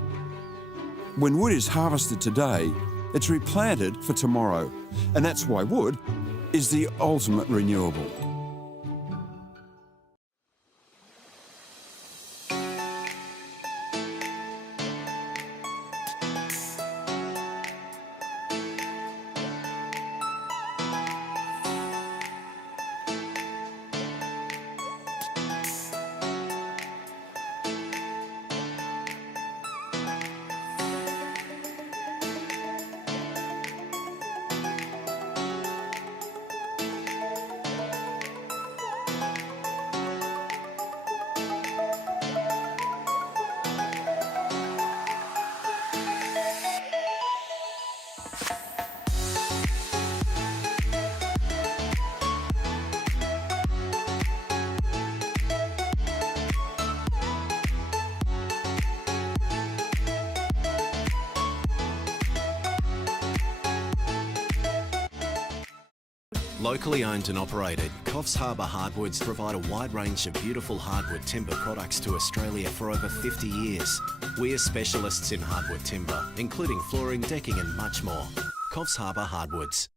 When wood is harvested today, it's replanted for tomorrow, and that's why wood is the ultimate renewable. Locally owned and operated, Coffs Harbour Hardwoods provide a wide range of beautiful hardwood timber products to Australia for over 50 years. We are specialists in hardwood timber, including flooring, decking and much more. Coffs Harbour Hardwoods.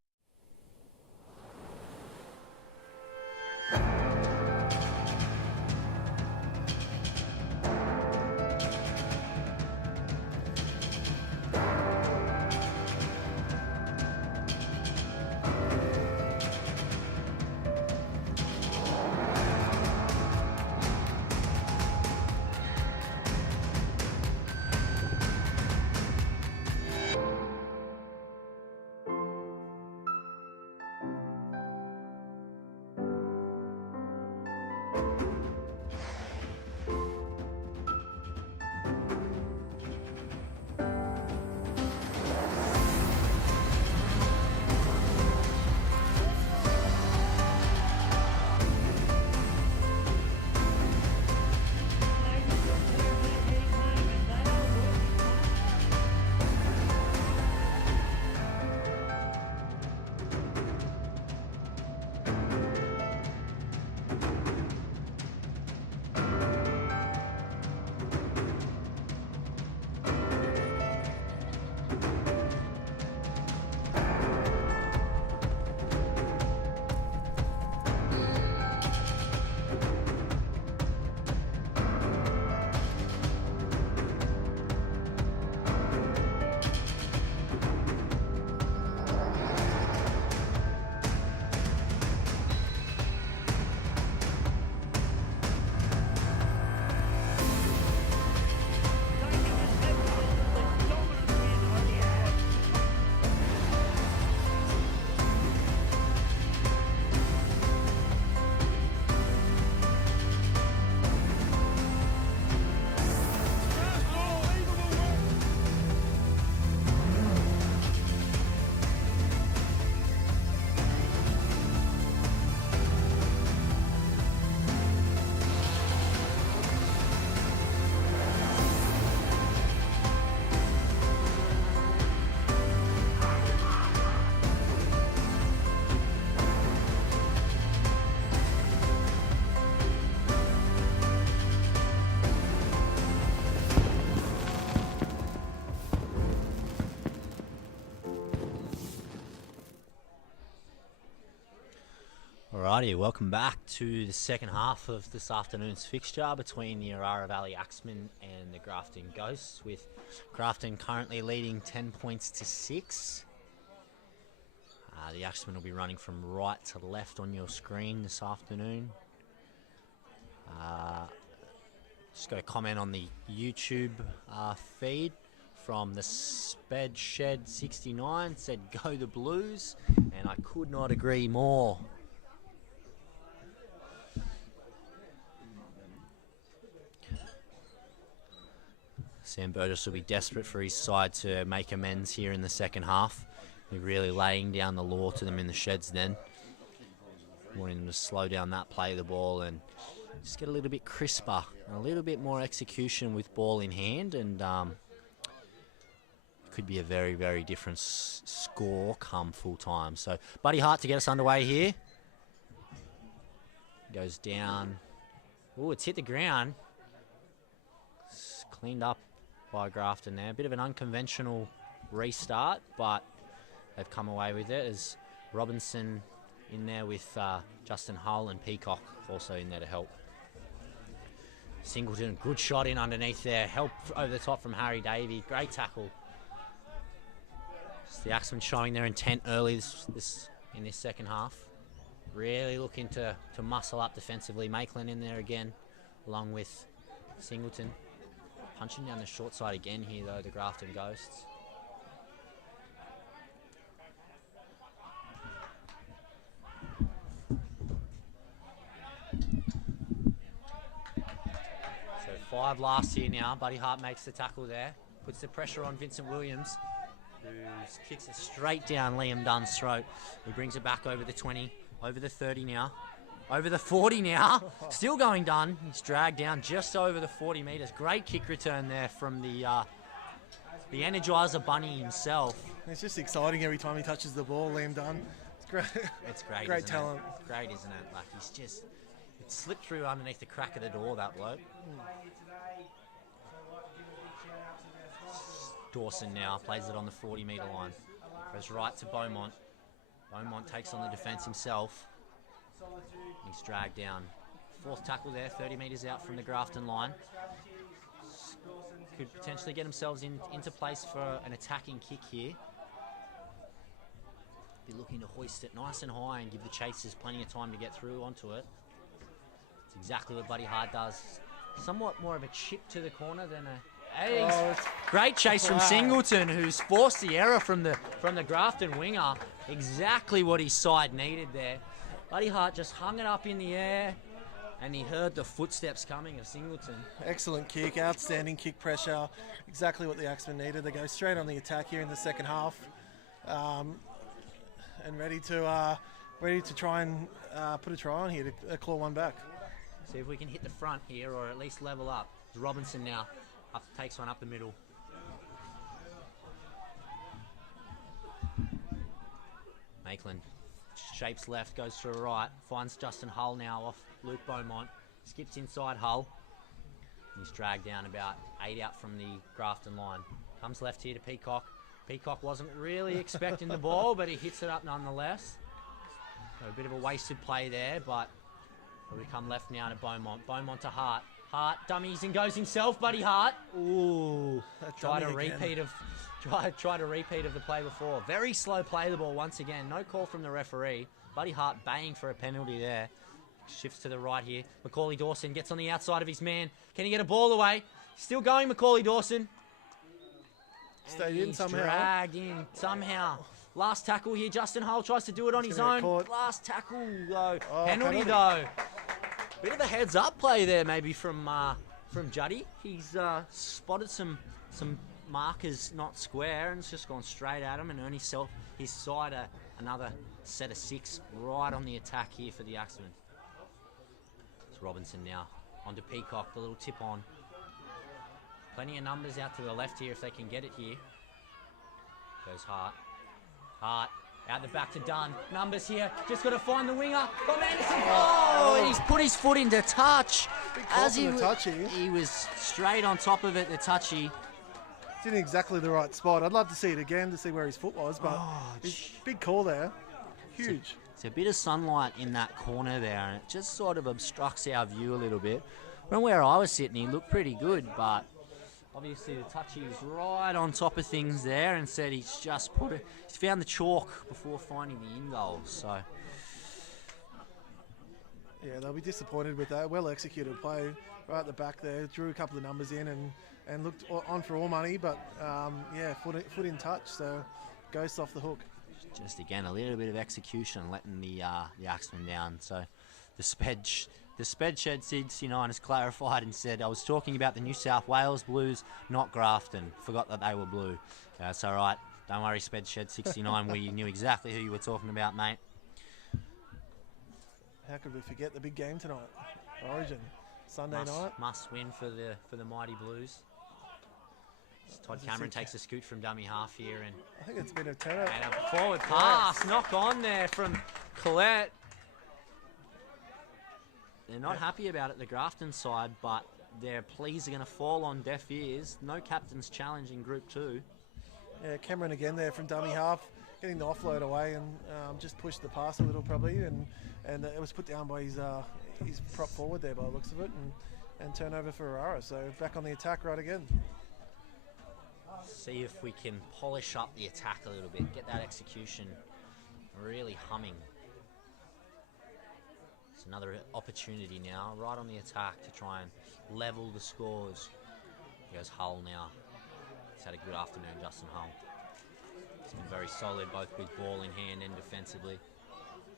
Alrighty, welcome back to the second half of this afternoon's fixture between the Orara Valley Axemen and the Grafton Ghosts, with Grafton currently leading 10 points to 6. The Axemen will be running from right to left on your screen this afternoon. Just got a comment on the YouTube feed from the Sped Shed 69, said go the Blues, and I could not agree more. Sam Burgess will be desperate for his side to make amends here in the second half. He's really laying down the law to them in the sheds then. Wanting them to slow down that play of the ball and just get a little bit crisper and a little bit more execution with ball in hand, and could be a very, very different score come full time. So Buddy Hart to get us underway here. Goes down. Oh, it's hit the ground. It's cleaned up by Grafton there. A bit of an unconventional restart, but they've come away with it, as Robinson in there with Justin Hull, and Peacock also in there to help. Singleton, good shot in underneath there. Help over the top from Harry Davey. Great tackle. Just the Axemen showing their intent early in this second half. Really looking to muscle up defensively. Maitland in there again, along with Singleton. Punching down the short side again here, though, the Grafton Ghosts. So 5 last here now. Buddy Hart makes the tackle there. Puts the pressure on Vincent Williams, who kicks it straight down Liam Dunn's throat. He brings it back over the 20, over the 30 now. Over the 40 now, still going Dunn. He's dragged down just over the 40 metres. Great kick return there from the Energizer Bunny himself. It's just exciting every time he touches the ball, Liam Dunn. It's great. It's great. Great talent. It's great, isn't it? Like, he's just, it slipped through underneath the crack of the door, that bloke. Dawson now plays it on the 40 metre line. Goes right to Beaumont. Beaumont takes on the defence himself. He's dragged down. 4th tackle there, 30 metres out from the Grafton line. Could potentially get themselves into place for an attacking kick here. Be looking to hoist it nice and high and give the chasers plenty of time to get through onto it. It's exactly what Buddy Hart does. Somewhat more of a chip to the corner than a... great chase from Singleton, who's forced the error from the Grafton winger. Exactly what his side needed there. Buddy Hart just hung it up in the air, and he heard the footsteps coming of Singleton. Excellent kick, outstanding kick pressure. Exactly what the Axemen needed. They go straight on the attack here in the second half, and ready to try and put a try on here to claw one back. See if we can hit the front here, or at least level up. It's Robinson now takes one up the middle. Maitland shapes left, goes to the right, finds Justin Hull now off Luke Beaumont, skips inside Hull. He's dragged down about 8 out from the Grafton line. Comes left here to Peacock. Peacock wasn't really expecting the ball, but he hits it up nonetheless. So a bit of a wasted play there, but we come left now to Beaumont. Beaumont to Hart. Hart dummies and goes himself, Buddy Hart. Ooh, tried a repeat of the play before. Very slow play of the ball once again. No call from the referee. Buddy Hart baying for a penalty there. Shifts to the right here. Macaulay Dawson gets on the outside of his man. Can he get a ball away? Still going, Macaulay Dawson. Stayed in somehow. Dragged in somehow. Last tackle here. Justin Hull tries to do it on his own. Last tackle though. Penalty though. Bit of a heads up play there maybe from Juddy. He's spotted some markers not square, and it's just gone straight at him and earned his side another set of 6 right on the attack here for the Axemen. It's Robinson now onto Peacock, the little tip on. Plenty of numbers out to the left here if they can get it here. Goes Hart. Hart out the back to Dunn. Numbers here. Just got to find the winger. Bob Anderson. Oh, and he's put his foot into touch. As he was straight on top of it, the touchy. It's in exactly the right spot. I'd love to see it again to see where his foot was, but big call there. Huge. There's a bit of sunlight in that corner there, and it just sort of obstructs our view a little bit. From where I was sitting, he looked pretty good, but obviously the touchy was right on top of things there, and said he's just he's found the chalk before finding the in goal. So yeah, they'll be disappointed with that. Well executed play right at the back there. Drew a couple of numbers in and looked on for all money, but yeah, foot in touch. So Ghost off the hook. Just again a little bit of execution, letting the Axemen down. So the sped shed C69 has clarified and said, I was talking about the New South Wales Blues, not Grafton. Forgot that they were blue. That's all right. Don't worry, sped shed 69. We knew exactly who you were talking about, mate. How could we forget the big game tonight? Origin, Sunday night. Must win for the mighty Blues. Todd Cameron takes a scoot from dummy half here, and I think it's been a turnover. And a forward pass, knock on there from Colette. They're not happy about it, the Grafton side, but their pleas are going to fall on deaf ears. No captain's challenge in Group 2. Yeah, Cameron again there from dummy half, getting the offload away and just pushed the pass a little probably, and it was put down by his prop forward there by the looks of it, and turnover for Orara. So back on the attack right again. See if we can polish up the attack a little bit, get that execution really humming. It's another opportunity now, right on the attack to try and level the scores. Here's Hull now. He's had a good afternoon, Justin Hull. He's been very solid, both with ball in hand and defensively.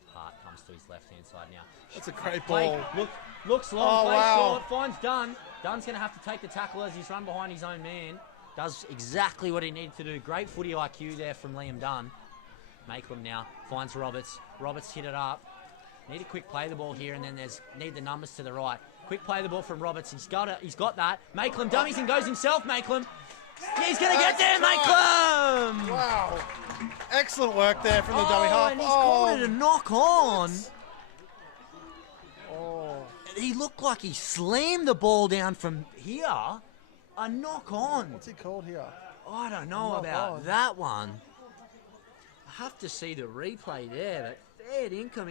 Hart comes to his left-hand side now. That's a great ball. Looks long, play wow. short, finds Dunn. Dunn's going to have to take the tackle as he's run behind his own man. Does exactly what he needed to do. Great footy IQ there from Liam Dunn. Makelam now finds Roberts. Roberts hit it up. Need a quick play the ball here, and then need the numbers to the right. Quick play the ball from Roberts. He's got that. Makelam dummies and goes himself. Makelam. He's going to get there, Makelam. Wow. Excellent work there from the dummy half. And he's called it a knock on. Oh. He looked like he slammed the ball down from here. A knock on. What's he called here? I don't know about that one. I have to see the replay there, but fair income.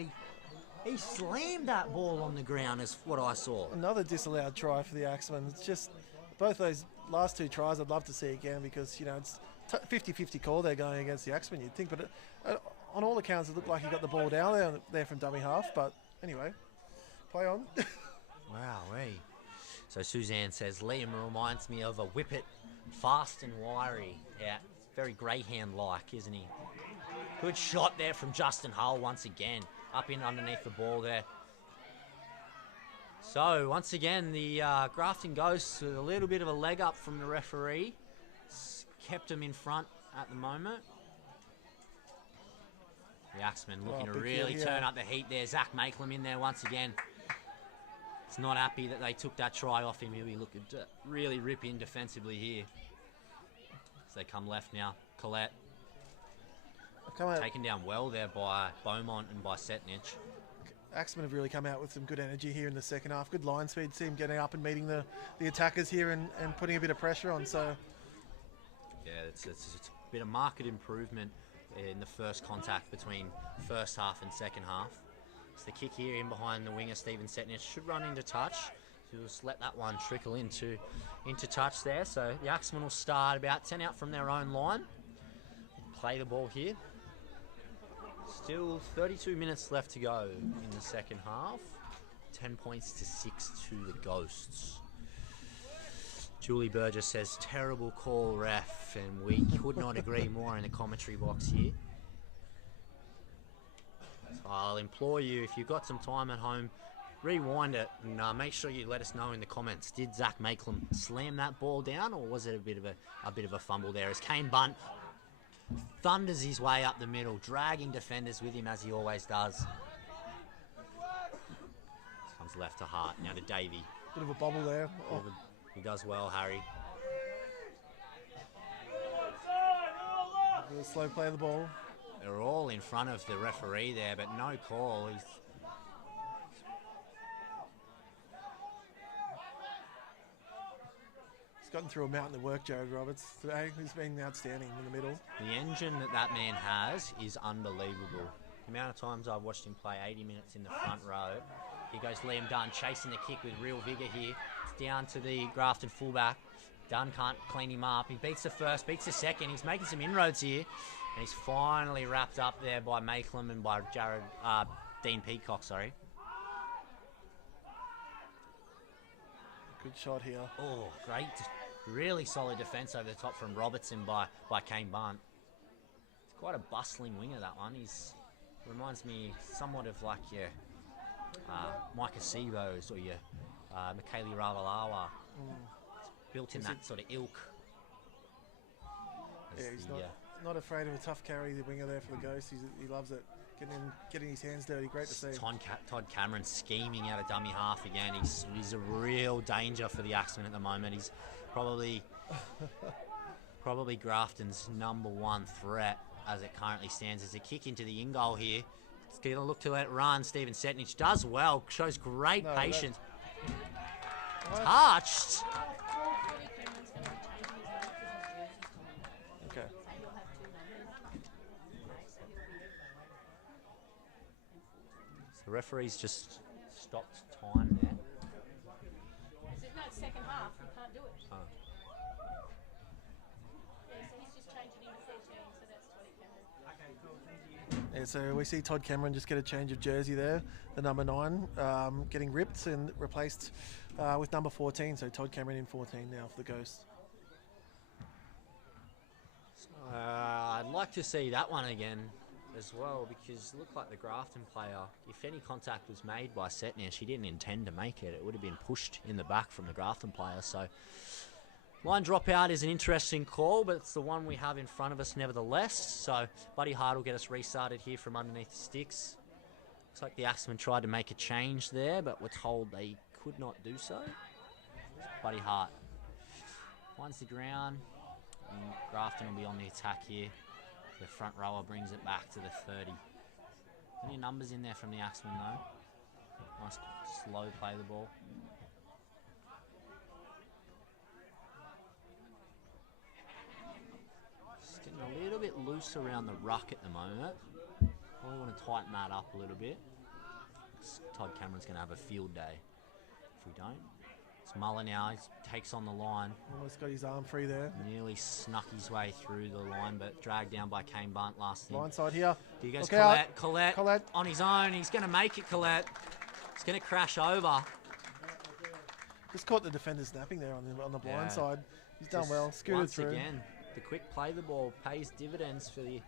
He slammed that ball on the ground is what I saw. Another disallowed try for the Axemen. It's just both those last two tries I'd love to see again because, you know, it's 50-50 call they're going against the Axemen, you'd think. But on all accounts, it looked like he got the ball down there from dummy half. But anyway, play on. Wow-wee. So Suzanne says, Liam reminds me of a whippet, fast and wiry. Yeah, very greyhound-like, isn't he? Good shot there from Justin Hull once again. Up in underneath the ball there. So, once again, the Grafton Ghosts with a little bit of a leg up from the referee. Kept him in front at the moment. The Axemen looking to really turn up the heat there. Zach Makelam in there once again. He's not happy that they took that try off him. He'll be looking to really rip in defensively here. As they come left now. Colette. Taken down well there by Beaumont and by Setnich. Axemen have really come out with some good energy here in the second half. Good line speed, see him getting up and meeting the attackers here and putting a bit of pressure on. So yeah, it's a bit of market improvement in the first contact between first half and second half. It's the kick here in behind the winger, Stephen Setnich. Should run into touch. So just let that one trickle into touch there. So the Axemen will start about 10 out from their own line. Play the ball here. Still 32 minutes left to go in the second half. 10 points to 6 to the Ghosts. Julie Burgess says, terrible call, ref, and we could not agree more in the commentary box here. So I'll implore you, if you've got some time at home, rewind it and make sure you let us know in the comments. Did Zach Makelam slam that ball down, or was it a bit of a fumble there? As Kane Bunt thunders his way up the middle, dragging defenders with him as he always does. Comes left to Hart, now to Davey. Bit of a bobble there. Oh. He does well, Harry. A slow play of the ball. They're all in front of the referee there, but no call. He's gotten through a mountain of work, Jared Roberts, today. He's been outstanding in the middle. The engine that man has is unbelievable. The amount of times I've watched him play 80 minutes in the front row. Here goes Liam Dunn chasing the kick with real vigour here. It's down to the Grafton fullback. Dunn can't clean him up. He beats the first, beats the second. He's making some inroads here. And he's finally wrapped up there by Makelum and by Dean Peacock, sorry. Good shot here. Oh, great. Really solid defence over the top from Robertson by Kane Bunt. It's quite a bustling winger, that one. Reminds me somewhat of like your Micah Sebos or your Michaeli Ravalawa. It's built in that sort of ilk. Yeah, he's not afraid of a tough carry, the winger there for the Ghost. He loves it. Getting his hands dirty, great to see. Todd Cameron scheming out a dummy half again. He's a real danger for the Axemen at the moment. He's probably Grafton's #1 threat as it currently stands. There's a kick into the in-goal here. It's going to look to let it run. Stephen Setnich does well, shows great patience. Touched. Okay. The referee's just stopped time there. No, it's second half. You can't do it. Oh. Yeah, so he's just changed it into 14, so that's Todd Cameron. Okay, cool. Thank you. Yeah, so we see Todd Cameron just get a change of jersey there. The #9 getting ripped and replaced with number 14. So Todd Cameron in 14 now for the Ghost. I'd like to see that one again as well, because it looked like the Grafton player, if any contact was made by Setnich, she didn't intend to make it. It would have been pushed in the back from the Grafton player. So line dropout is an interesting call, but it's the one we have in front of us nevertheless. So Buddy Hart will get us restarted here from underneath the sticks. Looks like the Axemen tried to make a change there, but we're told they could not do so. Buddy Hart finds the ground, and Grafton will be on the attack here. The front rower brings it back to the 30. Plenty of numbers in there from the Axemen though. Nice slow play the ball. Just getting a little bit loose around the ruck at the moment. Probably want to tighten that up a little bit. Todd Cameron's going to have a field day if we don't. It's Muller now, he takes on the line. Almost got his arm free there. Nearly snuck his way through the line, but dragged down by Kane Bunt last thing. Line side here. Here goes Look Collette. Collette on his own. He's going to make it, Collette. He's going to crash over. Just caught the defender snapping there on the blind side. He's done well. Scooted once through. Again, the quick play the ball pays dividends for the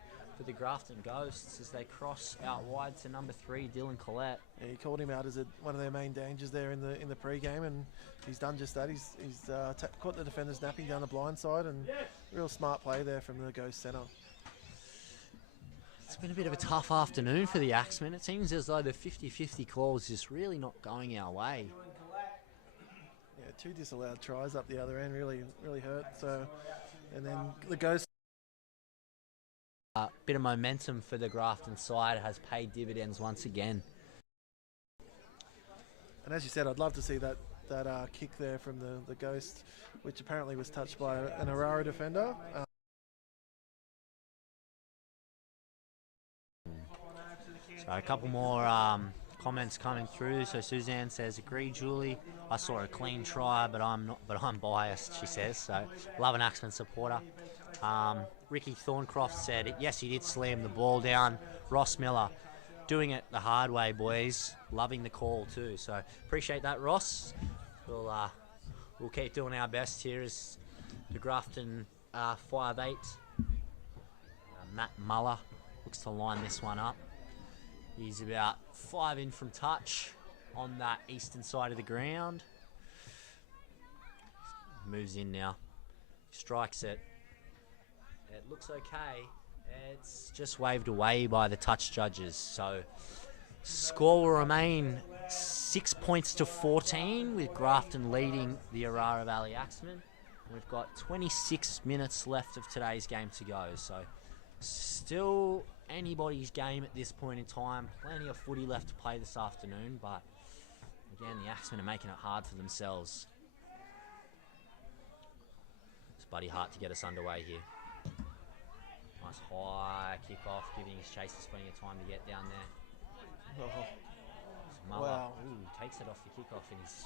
Grafton Ghosts as they cross out wide to #3, Dylan Collette. Yeah, he called him out as one of their main dangers there in the pre-game, and he's done just that. He's caught the defender snapping down the blind side, and real smart play there from the Ghost centre. It's been a bit of a tough afternoon for the Axemen. It seems as though the 50-50 call is just really not going our way. Yeah, 2 disallowed tries up the other end really hurt. So, and then the Ghost. Bit of momentum for the Grafton side has paid dividends once again. And as you said, I'd love to see that kick there from the Ghost, which apparently was touched by an Orara defender. So a couple more comments coming through. So Suzanne says, "Agree, Julie. I saw a clean try, but I'm biased." She says. So love an Axemen supporter. Ricky Thorncroft said, "Yes, he did slam the ball down." Ross Miller, doing it the hard way, boys. Loving the call too. So appreciate that, Ross. We'll keep doing our best here as the Grafton 5'8". Matt Muller looks to line this one up. He's about 5 in from touch on that eastern side of the ground. Moves in now. Strikes it. It looks okay. It's just waved away by the touch judges. So score will remain 6 points to 14 with Grafton leading the Orara Valley Axemen. We've got 26 minutes left of today's game to go. So still anybody's game at this point in time. Plenty of footy left to play this afternoon, but again, the Axemen are making it hard for themselves. It's Buddy Hart to get us underway here. Nice Nice high kick off, giving his chasers plenty of time to get down there. Oh. Muller, Wow. ooh, takes it off the kick off and he's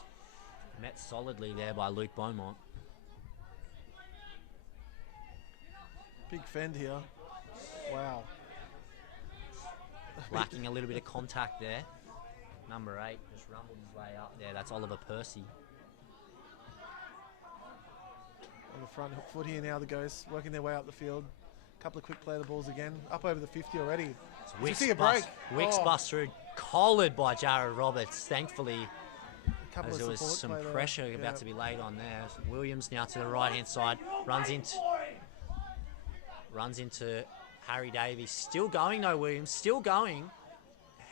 met solidly there by Luke Beaumont. Big fend here. Wow. Lacking a little bit of contact there. Number 8 just rumbled his way up there. That's Oliver Percy. On the front foot here now, the Ghosts working their way up the field. Couple of quick play the balls again. Up over the 50 already. Did you see a break? Wicks bust through, collared by Jared Roberts, thankfully. Couple As of there was support some play there. pressure about to be laid on there. Williams now to the right-hand side, runs into Harry Davies. Still going though, Williams, still going.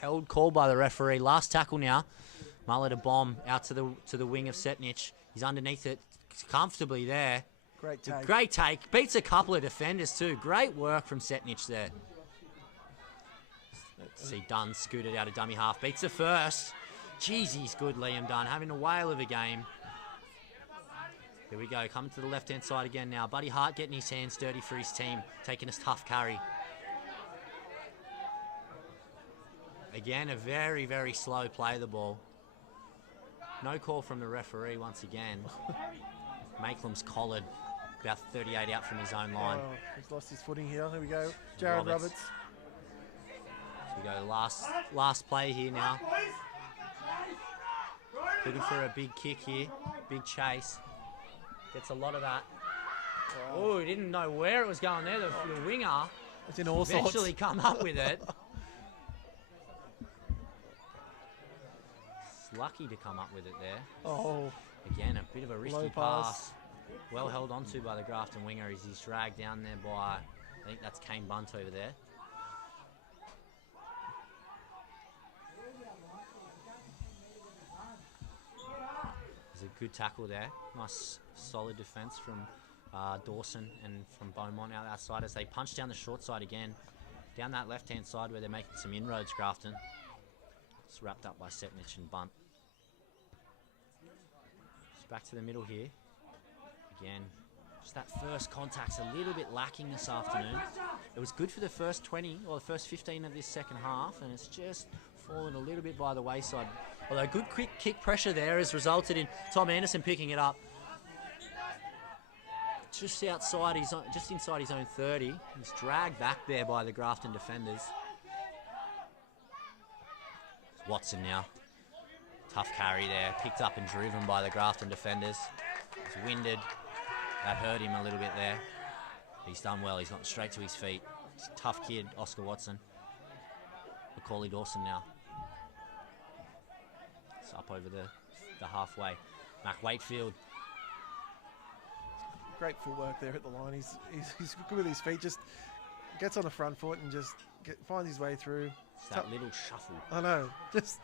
Held call by the referee. Last tackle now. Muller to bomb out to the wing of Setnich. He's underneath it comfortably there. Great take. Great take. Beats a couple of defenders too. Great work from Setnich there. See Dunn scooted out of dummy half. Beats the first. Jeez, he's good, Liam Dunn. Having a whale of a game. Here we go. Coming to the left-hand side again now. Buddy Hart getting his hands dirty for his team. Taking a tough carry. Again, a very, very slow play of the ball. No call from the referee once again. Makelam's collared about 38 out from his own line. Oh, he's lost his footing here. Here we go. Jared Roberts. So we go last play here now. Looking for a big kick here. Big chase. Gets a lot of that. Wow. Oh, he didn't know where it was going there. The winger it's in all eventually sorts. come up with it. It's lucky to come up with it there. Oh. Again, a bit of a risky Low pass. pass. Well held onto by the Grafton winger as he's dragged down there by, I think that's Kane Bunt over there. There's a good tackle there. Nice solid defence from Dawson and from Beaumont out outside as they punch down the short side again. Down that left-hand side where they're making some inroads, Grafton. It's wrapped up by Setnich and Bunt. Just back to the middle here. Again, just that first contact's a little bit lacking this afternoon. It was good for the first 20 or the first 15 of this second half, and it's just fallen a little bit by the wayside. Although good quick kick pressure there has resulted in Tom Anderson picking it up. Just outside just inside his own 30. He's dragged back there by the Grafton defenders. Watson now. Tough carry there. Picked up and driven by the Grafton defenders. He's winded. That hurt him a little bit there. He's done well. He's gotten straight to his feet. He's a tough kid, Oscar Watson. Macaulay Dawson now. It's up over the halfway. Mac Wakefield. Great footwork there at the line. He's good with his feet. Just gets on the front foot and just finds his way through. It's that little shuffle. I know. Just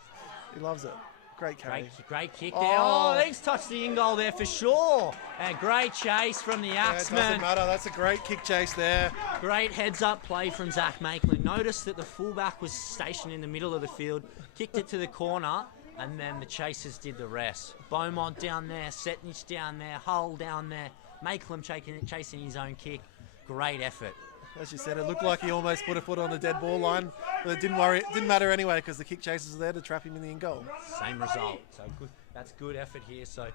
he loves it. Great carry. Great kick there. Oh, he's touched the in goal there for sure. And great chase from the Axemen. Yeah, it doesn't matter. That's a great kick chase there. Great heads-up play from Zach Maitland. Notice that the fullback was stationed in the middle of the field, kicked it to the corner, and then the chasers did the rest. Beaumont down there, Setnich down there, Hull down there, Maitland chasing his own kick. Great effort. As you said, it looked like he almost put a foot on the dead ball line, but it didn't matter anyway because the kick chasers were there to trap him in the in goal. Same result. So good. That's good effort here. So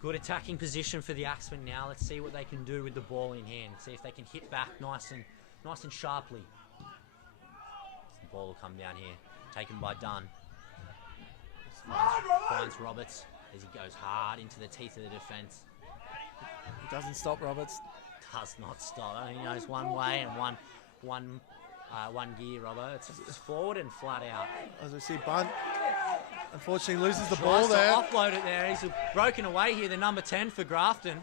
good attacking position for the Axemen now. Let's see what they can do with the ball in hand. See if they can hit back nice and sharply. The ball will come down here. Taken by Dunn. Finds Roberts as he goes hard into the teeth of the defence. He doesn't stop Roberts. Does not stop. He knows one way and one gear, Robert. It's forward and flat out. As we see, Bunt unfortunately loses the Tries ball to there. offload it there. He's broken away here, the number 10 for Grafton.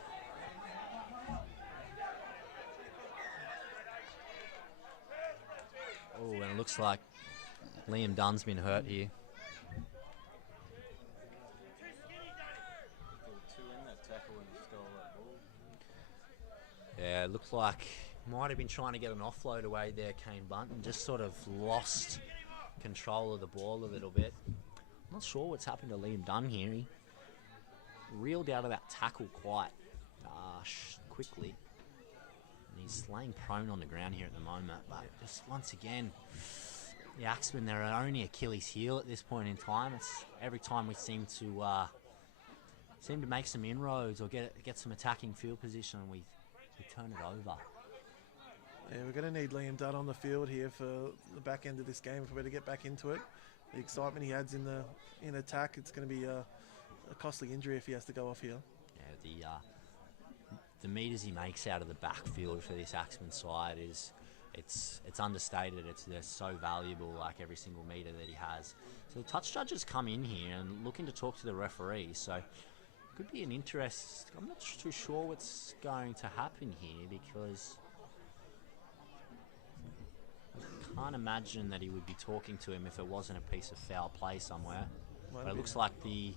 Oh, and it looks like Liam Dunn's been hurt here. Yeah, it looked like might have been trying to get an offload away there, Kane Bunt, and just sort of lost control of the ball a little bit. I'm not sure what's happened to Liam Dunn here. He reeled out of that tackle quite quickly. He's laying prone on the ground here at the moment, but just once again, the Axemen, they're only Achilles' heel at this point in time. It's every time we seem to make some inroads or get some attacking field position, we turn it over. Yeah, we're going to need Liam Dunn on the field here for the back end of this game if we're to get back into it. The excitement he adds in attack, it's going to be a costly injury if he has to go off here. Yeah, the meters he makes out of the backfield for this Axemen side it's understated. They're so valuable, like every single meter that he has. So the touch judges come in here and looking to talk to the referee. So could be an interest. I'm not too sure what's going to happen here because I can't imagine that he would be talking to him if it wasn't a piece of foul play somewhere. But it looks like the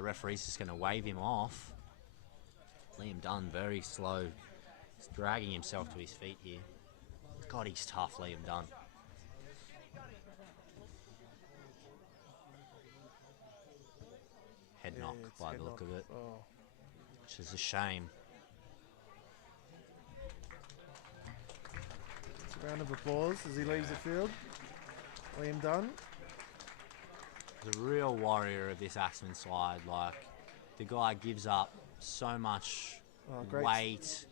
referee's just going to wave him off. Liam Dunn very slow. He's dragging himself to his feet here. God, he's tough, Liam Dunn. Head knock by the look of it, which is a shame. It's a round of applause as he leaves the field. Liam Dunn. The real warrior of this Axemen side. Like, the guy gives up so much weight.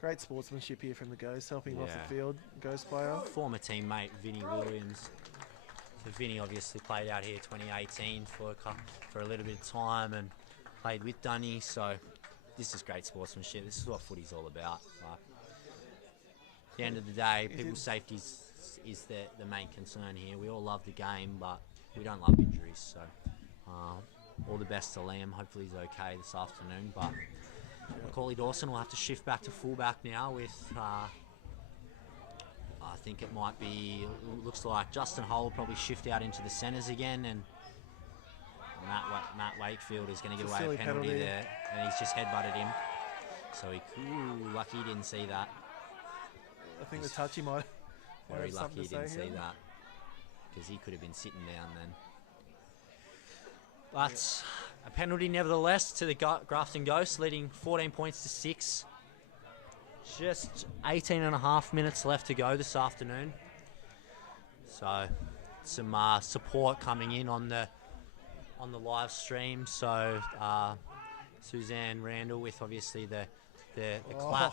Great sportsmanship here from the Ghost, helping him off the field. Ghost player. Former teammate Vinny Williams. So Vinny obviously played out here 2018 for a little bit of time and played with Dunny. So this is great sportsmanship. This is what footy's all about. Like, at the end of the day, people's safety is the main concern here. We all love the game, but we don't love injuries. So all the best to Liam. Hopefully he's okay this afternoon. But Macaulay Dawson will have to shift back to fullback now with, I think it might be, looks like Justin Hull will probably shift out into the centres again, and Matt Wakefield is going to get away a penalty there, and he's just headbutted him. So lucky he didn't see that. I think the touchy might very have lucky something he to didn't say see here. that, because he could have been sitting down then. But a penalty nevertheless to the Grafton Ghosts, leading 14 points to 6. Just 18 and a half minutes left to go this afternoon. So some support coming in on the live stream. So Suzanne Randall with obviously the clap.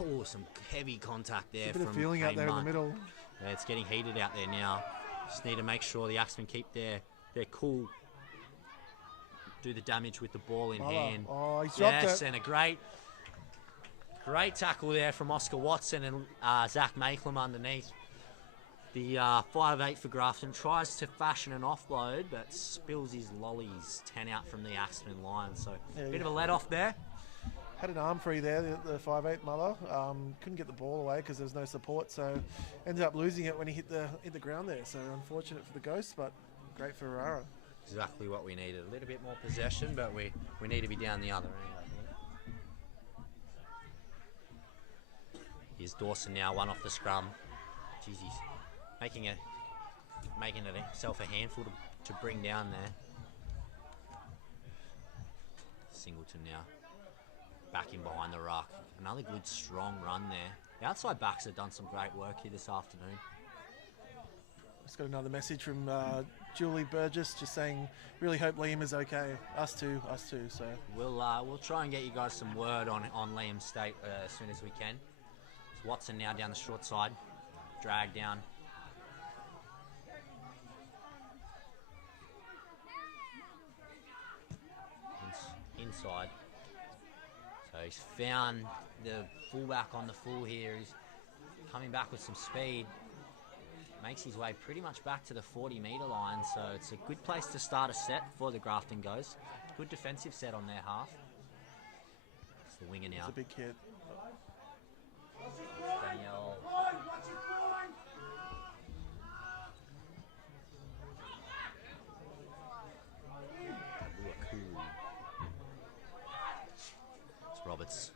Oh, some heavy contact there. There's a bit from of feeling out there in the Kane middle. Yeah, it's getting heated out there now. Just need to make sure the Axemen keep their cool. Do the damage with the ball in hand. Oh, he's dropped it. And a great tackle there from Oscar Watson and Zach Makelum underneath. The 5'8" for Grafton tries to fashion an offload, but spills his lollies 10 out from the Axemen line. So a bit of a let off there. Had an arm free there, the 5'8" Muller. Couldn't get the ball away because there was no support, so ended up losing it when he hit the ground there. So unfortunate for the Ghosts, but great for Orara. Exactly what we needed. A little bit more possession, but we need to be down the other end, I think. Here's Dawson now, one off the scrum. Jeez, he's making it himself a handful to bring down there. Singleton now. Back in behind the ruck. Another good strong run there. The outside backs have done some great work here this afternoon. Just got another message from Julie Burgess, just saying, really hope Liam is okay. Us too. So We'll try and get you guys some word on Liam's state as soon as we can. It's Watson now down the short side, drag down. Inside. So he's found the fullback on the full here. He's coming back with some speed. Makes his way pretty much back to the 40-metre line, so it's a good place to start a set for the Grafton Ghosts. Good defensive set on their half. It's the winger now. It's a big hit. Daniel. It's Roberts.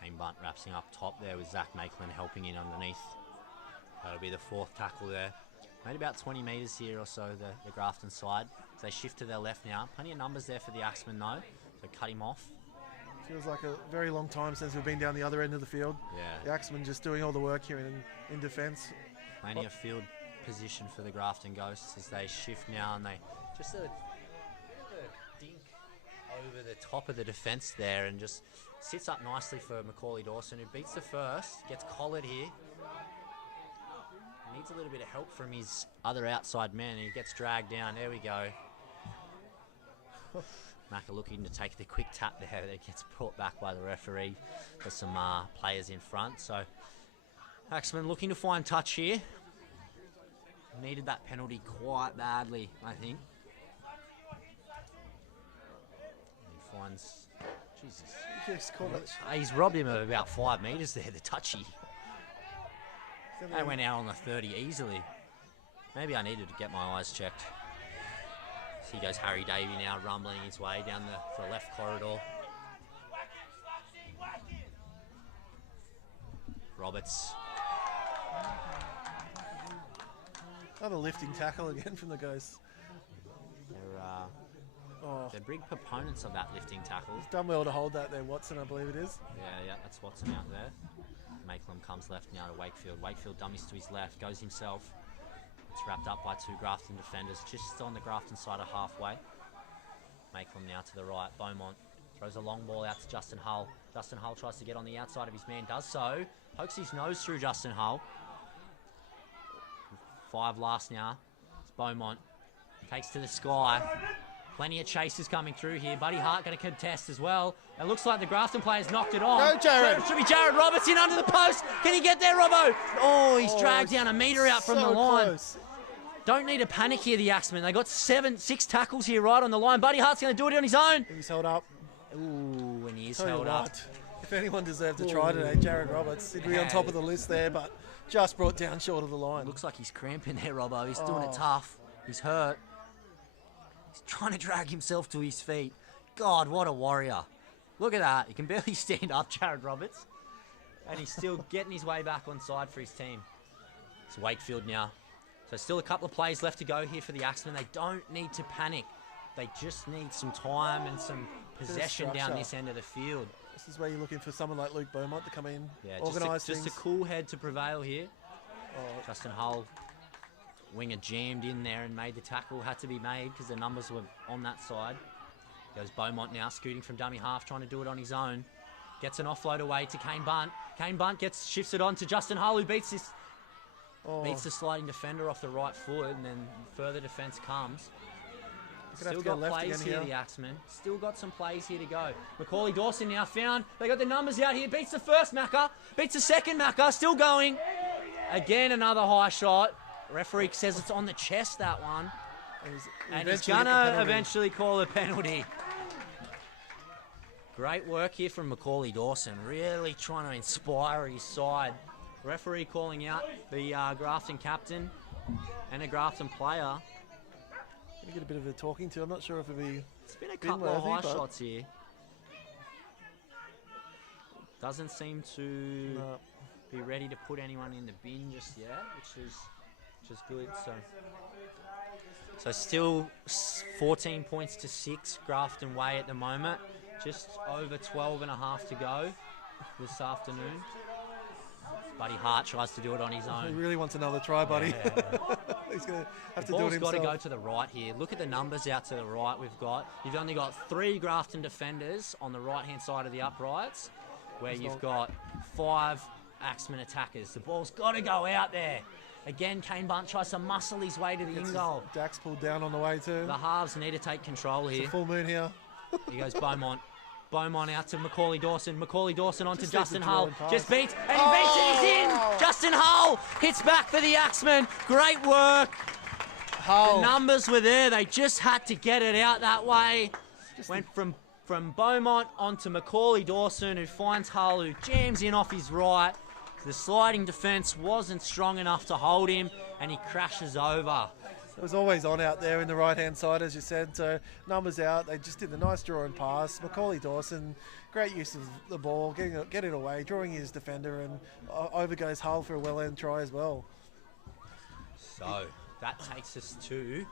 Kane Bunt wrapping up top there with Zach Makelin helping in underneath. That'll be the fourth tackle there. Made about 20 metres here or so, the Grafton side. So they shift to their left now. Plenty of numbers there for the Axemen though. So cut him off. Feels like a very long time since we've been down the other end of the field. Yeah. The Axemen just doing all the work here in defence. Plenty of field position for the Grafton Ghosts as they shift now, and they just a dink over the top of the defence there and just sits up nicely for Macaulay Dawson, who beats the first, gets collared here. Needs a little bit of help from his other outside man, and he gets dragged down. There we go. Macca looking to take the quick tap there that gets brought back by the referee for some players in front. So Axemen looking to find touch here. Needed that penalty quite badly, I think. He finds... Jesus. Yes, call that. He's robbed him of about 5 metres there, the touchy. They went out on the 30 easily. Maybe I needed to get my eyes checked. So he goes Harry Davey now, rumbling his way down the left corridor. Roberts. Another lifting tackle again from the Ghosts. They're big proponents of that lifting tackle. It's done well to hold that there, Watson, I believe it is. Yeah, that's Watson out there. Maitland comes left now to Wakefield. Wakefield dummies to his left, goes himself. It's wrapped up by 2 Grafton defenders, just on the Grafton side of halfway. Maitland now to the right. Beaumont throws a long ball out to Justin Hull. Justin Hull tries to get on the outside of his man, does so. Pokes his nose through Justin Hull. 5 last now. It's Beaumont. Takes to the sky. Plenty of chasers coming through here. Buddy Hart going to contest as well. It looks like the Grafton players knocked it on. Go, Jared. Should be Jared Roberts in under the post. Can he get there, Robbo? Oh, he's dragged down a metre out from the line. Close. Don't need to panic here, the Axemen. They got 6 tackles here right on the line. Buddy Hart's going to do it on his own. He's held up. Ooh, and he is Tell you held up. what, if anyone deserved to try today, Jared Roberts. He'd be on top of the list there, but just brought down short of the line. Looks like he's cramping there, Robbo. He's doing it tough. He's hurt. He's trying to drag himself to his feet. God, what a warrior. Look at that. He can barely stand up, Jared Roberts. And he's still getting his way back on side for his team. It's Wakefield now. So still a couple of plays left to go here for the Axemen. They don't need to panic. They just need some time and some possession down this end of the field. This is where you're looking for someone like Luke Beaumont to come in, Yeah, organise things. just a cool head to prevail here. Justin Hull, winger jammed in there and made the tackle. Had to be made because the numbers were on that side. Goes Beaumont now, scooting from dummy half, trying to do it on his own. Gets an offload away to Kane Bunt. Kane Bunt shifts it on to Justin Hull, who beats the sliding defender off the right foot, and then further defence comes. Still got plays here, the Axemen. Still got some plays here to go. Macaulay Dawson now found. They got the numbers out here. Beats the first Macca. Beats the second Macca. Still going. Again, another high shot. Referee says it's on the chest, that one. And he's going to eventually call a penalty. Great work here from Macaulay Dawson. Really trying to inspire his side. Referee calling out the Grafton captain and a Grafton player. Gonna get a bit of a talking to. I'm not sure if it'll be. It's been a couple of high shots here. Doesn't seem to be ready to put anyone in the bin just yet, which is good. So still 14 points to 6 Grafton way at the moment. Just over 12 and a half to go this afternoon. Buddy Hart tries to do it on his own. He really wants another try, buddy. Yeah. He's going to have to The do it ball's himself. got to go to the right here. Look at the numbers out to the right we've got. You've only got 3 Grafton defenders on the right-hand side of the uprights, where you've got 5 Axemen attackers. The ball's got to go out there. Again, Kane Bunt tries to muscle his way to the in-goal. Dax pulled down on the way too. The halves need to take control here. It's a full moon here. Here goes Beaumont. Beaumont out to Macaulay Dawson. Macaulay Dawson onto Just Justin needs to Hull. draw and pass. Just beats, and he beats it. He's in. Justin Hull hits back for the Axemen. Great work. The numbers were there. They just had to get it out that way. Went from Beaumont onto Macaulay Dawson, who finds Hull, who jams in off his right. The sliding defence wasn't strong enough to hold him, and he crashes over. It was always on out there in the right-hand side, as you said. So numbers out. They just did the nice draw and pass. Macaulay Dawson, great use of the ball, get it away, drawing his defender, and over goes Hull for a well-earned try as well. So that takes us to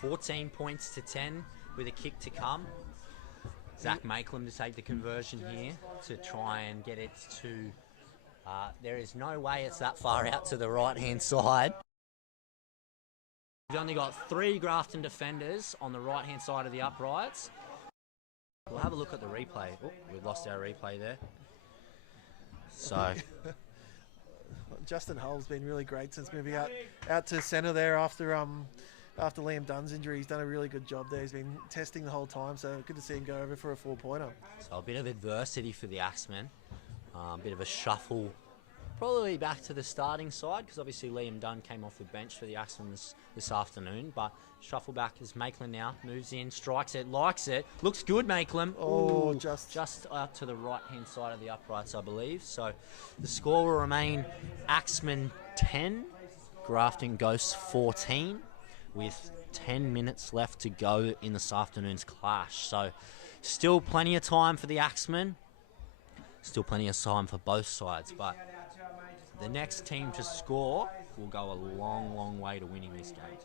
14 points to 10 with a kick to come. Zach Makelam to take the conversion here to try and get it to... there is no way it's that far out to the right-hand side. We've only got 3 Grafton defenders on the right-hand side of the uprights. We'll have a look at the replay. Oh, we've lost our replay there. So... Justin Hull's been really great since moving out to centre there after Liam Dunn's injury. He's done a really good job there. He's been testing the whole time, so good to see him go over for a 4-pointer. So a bit of adversity for the Axemen. A bit of a shuffle, probably back to the starting side, because obviously Liam Dunn came off the bench for the Axemen this afternoon, but shuffle back as Makelam now moves in, strikes it, likes it, looks good, Makelam. Oh, ooh, just out to the right-hand side of the uprights, I believe. So the score will remain Axemen 10, Grafton Ghosts 14, with 10 minutes left to go in this afternoon's clash. So still plenty of time for the Axemen, still plenty of time for both sides, but the next team to score will go a long, long way to winning this game.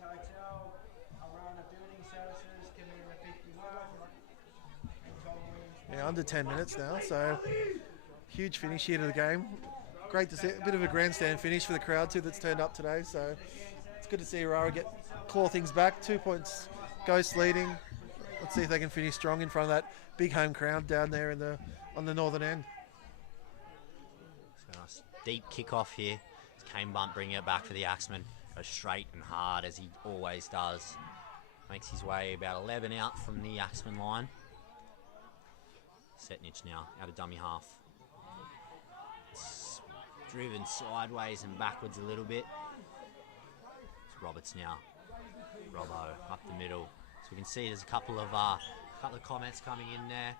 Yeah, under 10 minutes now, so huge finish here to the game. Great to see a bit of a grandstand finish for the crowd too that's turned up today, so it's good to see Orara claw things back. 2 points, Ghosts leading. Let's see if they can finish strong in front of that big home crowd down there on the northern end. So nice deep kickoff here. Kane Bunt bringing it back for the Axemen. Goes straight and hard as he always does. Makes his way about 11 out from the Axemen line. Setnich now out of dummy half. It's driven sideways and backwards a little bit. It's Roberts now. Robbo up the middle. So we can see there's a couple of comments coming in there.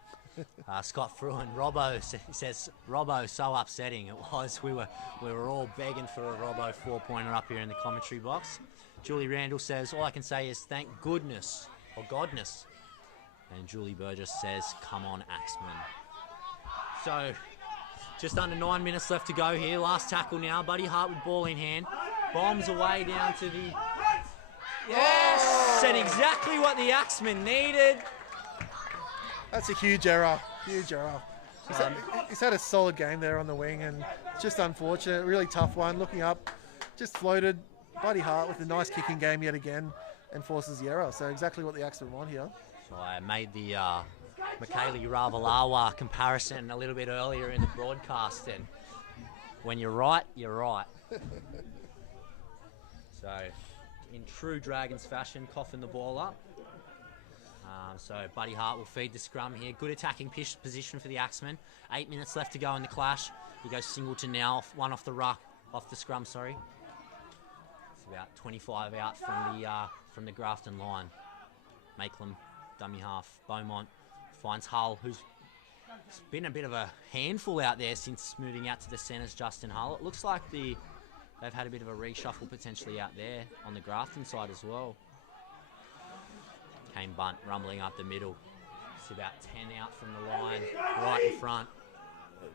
Scott Fruin, Robbo says, Robbo, so upsetting. It was. We were all begging for a Robbo 4-pointer up here in the commentary box. Julie Randall says, all I can say is thank goodness, or godness. And Julie Burgess says, come on, Axemen. So, just under 9 minutes left to go here. Last tackle now. Buddy Hart with ball in hand. Bombs away down to the... Yes! And exactly what the Axemen needed. That's a huge error. Huge error. He's had a solid game there on the wing, and it's just unfortunate. Really tough one. Looking up, just floated. Buddy Hart with a nice kicking game yet again, and forces the error. So exactly what the Axemen want here. So I made the Michaeli Ravalawa comparison a little bit earlier in the broadcast, and when you're right, you're right. So, in true Dragons fashion, coughing the ball up. So Buddy Hart will feed the scrum here. Good attacking position for the Axemen. 8 minutes left to go in the clash. He goes Singleton now, one off the ruck, off the scrum, sorry. It's about 25 out from the Grafton line. Makelam, dummy half. Beaumont finds Hull, who's been a bit of a handful out there since moving out to the centres, Justin Hull. It looks like they've had a bit of a reshuffle potentially out there on the Grafton side as well. Kane Bunt rumbling up the middle. It's about 10 out from the line, right in front.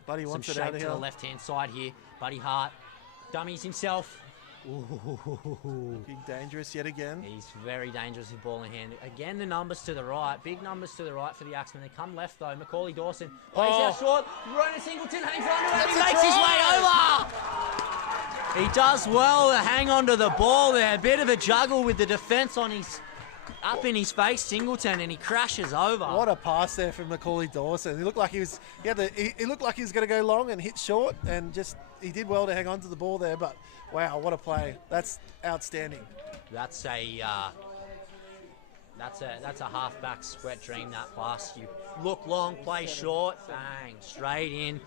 Buddy wants it out of here. Some shake to the left-hand side here. Buddy Hart dummies himself. Ooh. Looking dangerous yet again. He's very dangerous with ball in hand. Again, the numbers to the right. Big numbers to the right for the Axemen. They come left, though. Macaulay Dawson plays out short. Ronan Singleton hangs on to it. He makes his way over. He does well to hang on to the ball there. A bit of a juggle with the defence on his... up in his face, Singleton, and he crashes over. What a pass there from Macaulay Dawson. He looked like he looked like he was going to go long and hit short, and he did well to hang on to the ball there. But wow, what a play! That's outstanding. That's a halfback's wet dream. That pass. You look long, play short, bang, straight in.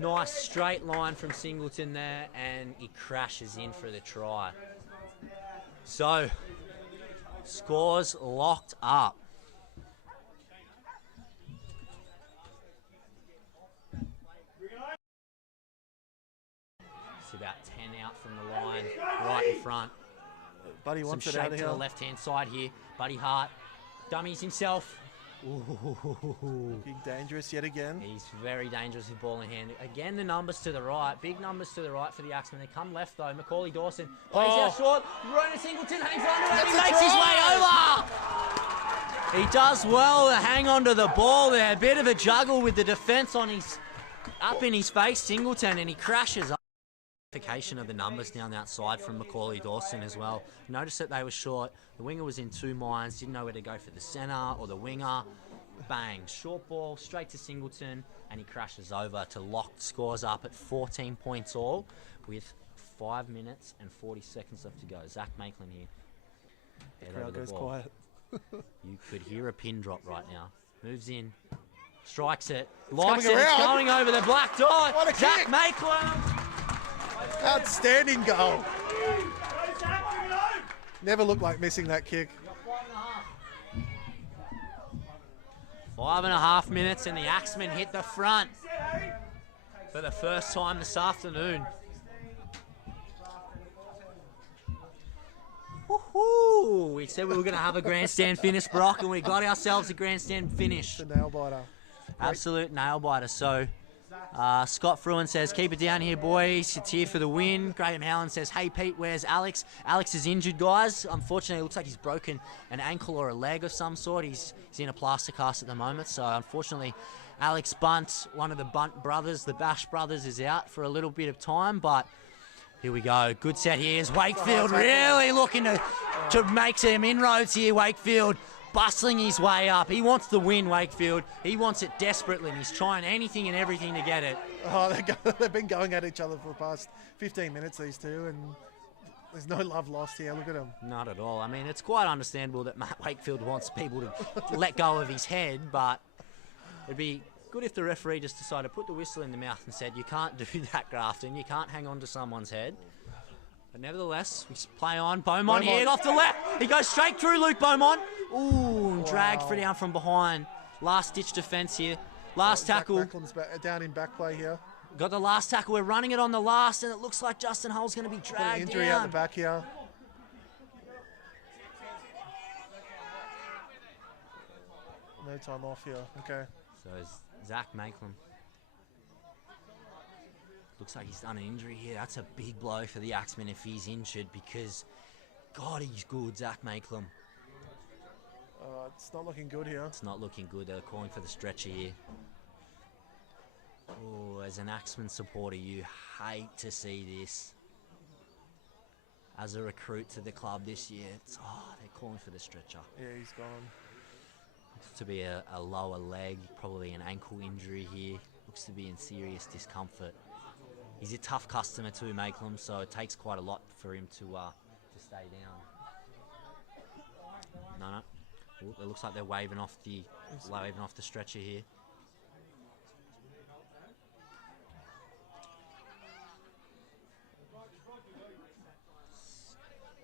Nice straight line from Singleton there, and he crashes in for the try. So. Scores locked up. It's about 10 out from the line, right in front. Buddy wants it out of here. Some shake to the left-hand side here. Buddy Hart dummies himself. Looking dangerous yet again. He's very dangerous with ball in hand. Again, the numbers to the right. Big numbers to the right for the Axemen. They come left, though. Macaulay Dawson plays out short. Ronan Singleton hangs on to it. He makes his way over. He does well to hang on to the ball there. A bit of a juggle with the defence on his up in his face, Singleton, and he crashes up. Of the numbers down that side from Macaulay Dawson as well. Notice that they were short. The winger was in two minds, didn't know where to go for the centre or the winger. Bang, short ball straight to Singleton, and he crashes over to lock scores up at 14 points all with 5 minutes and 40 seconds left to go. Zach Maitland here. The crowd goes quiet. You could hear a pin drop right now. Moves in, strikes it, likes it, it's going over the black dot. What a Zach kick. Maitland. Outstanding goal. Never looked like missing that kick. 5.5 minutes and the Axemen hit the front for the first time this afternoon. Woohoo! We said we were going to have a grandstand finish, Brock, and we got ourselves a grandstand finish. It's a nail biter. Absolute nail biter. So Scott Fruin says, keep it down here, boys. It's here for the win. Graham Howland says, hey, Pete, where's Alex? Alex is injured, guys. Unfortunately, it looks like he's broken an ankle or a leg of some sort. He's in a plaster cast at the moment. So, unfortunately, Alex Bunt, one of the Bunt brothers, the Bash brothers, is out for a little bit of time. But here we go. Good set here. Is Wakefield really looking to make some inroads here, Wakefield. Bustling his way up. He wants the win, Wakefield. He wants it desperately, and he's trying anything and everything to get it. Oh, they've been going at each other for the past 15 minutes, these two, and there's no love lost here. Look at them. Not at all. I mean, it's quite understandable that Matt Wakefield wants people to let go of his head, but it'd be good if the referee just decided to put the whistle in the mouth and said, you can't do that, Grafton. You can't hang on to someone's head. But nevertheless, we play on. Beaumont here off the left. He goes straight through Luke Beaumont. Ooh, dragged for down from behind. Last-ditch defence here. Last tackle. Macklin's down in back play here. Got the last tackle. We're running it on the last, and it looks like Justin Hull's going to be dragged injury down. out the back here. No time off here. Okay. So Zach Maitland. Looks like he's done an injury here. That's a big blow for the Axemen if he's injured, because, God, he's good, Zach Maitland. It's not looking good here. It's not looking good. They're calling for the stretcher here. Oh, as an Axemen supporter, you hate to see this. As a recruit to the club this year, they're calling for the stretcher. Yeah, he's gone. Looks to be a lower leg, probably an ankle injury here. Looks to be in serious discomfort. He's a tough customer too, Maitland, so it takes quite a lot for him to stay down. No. Ooh, it looks like they're waving off the stretcher here.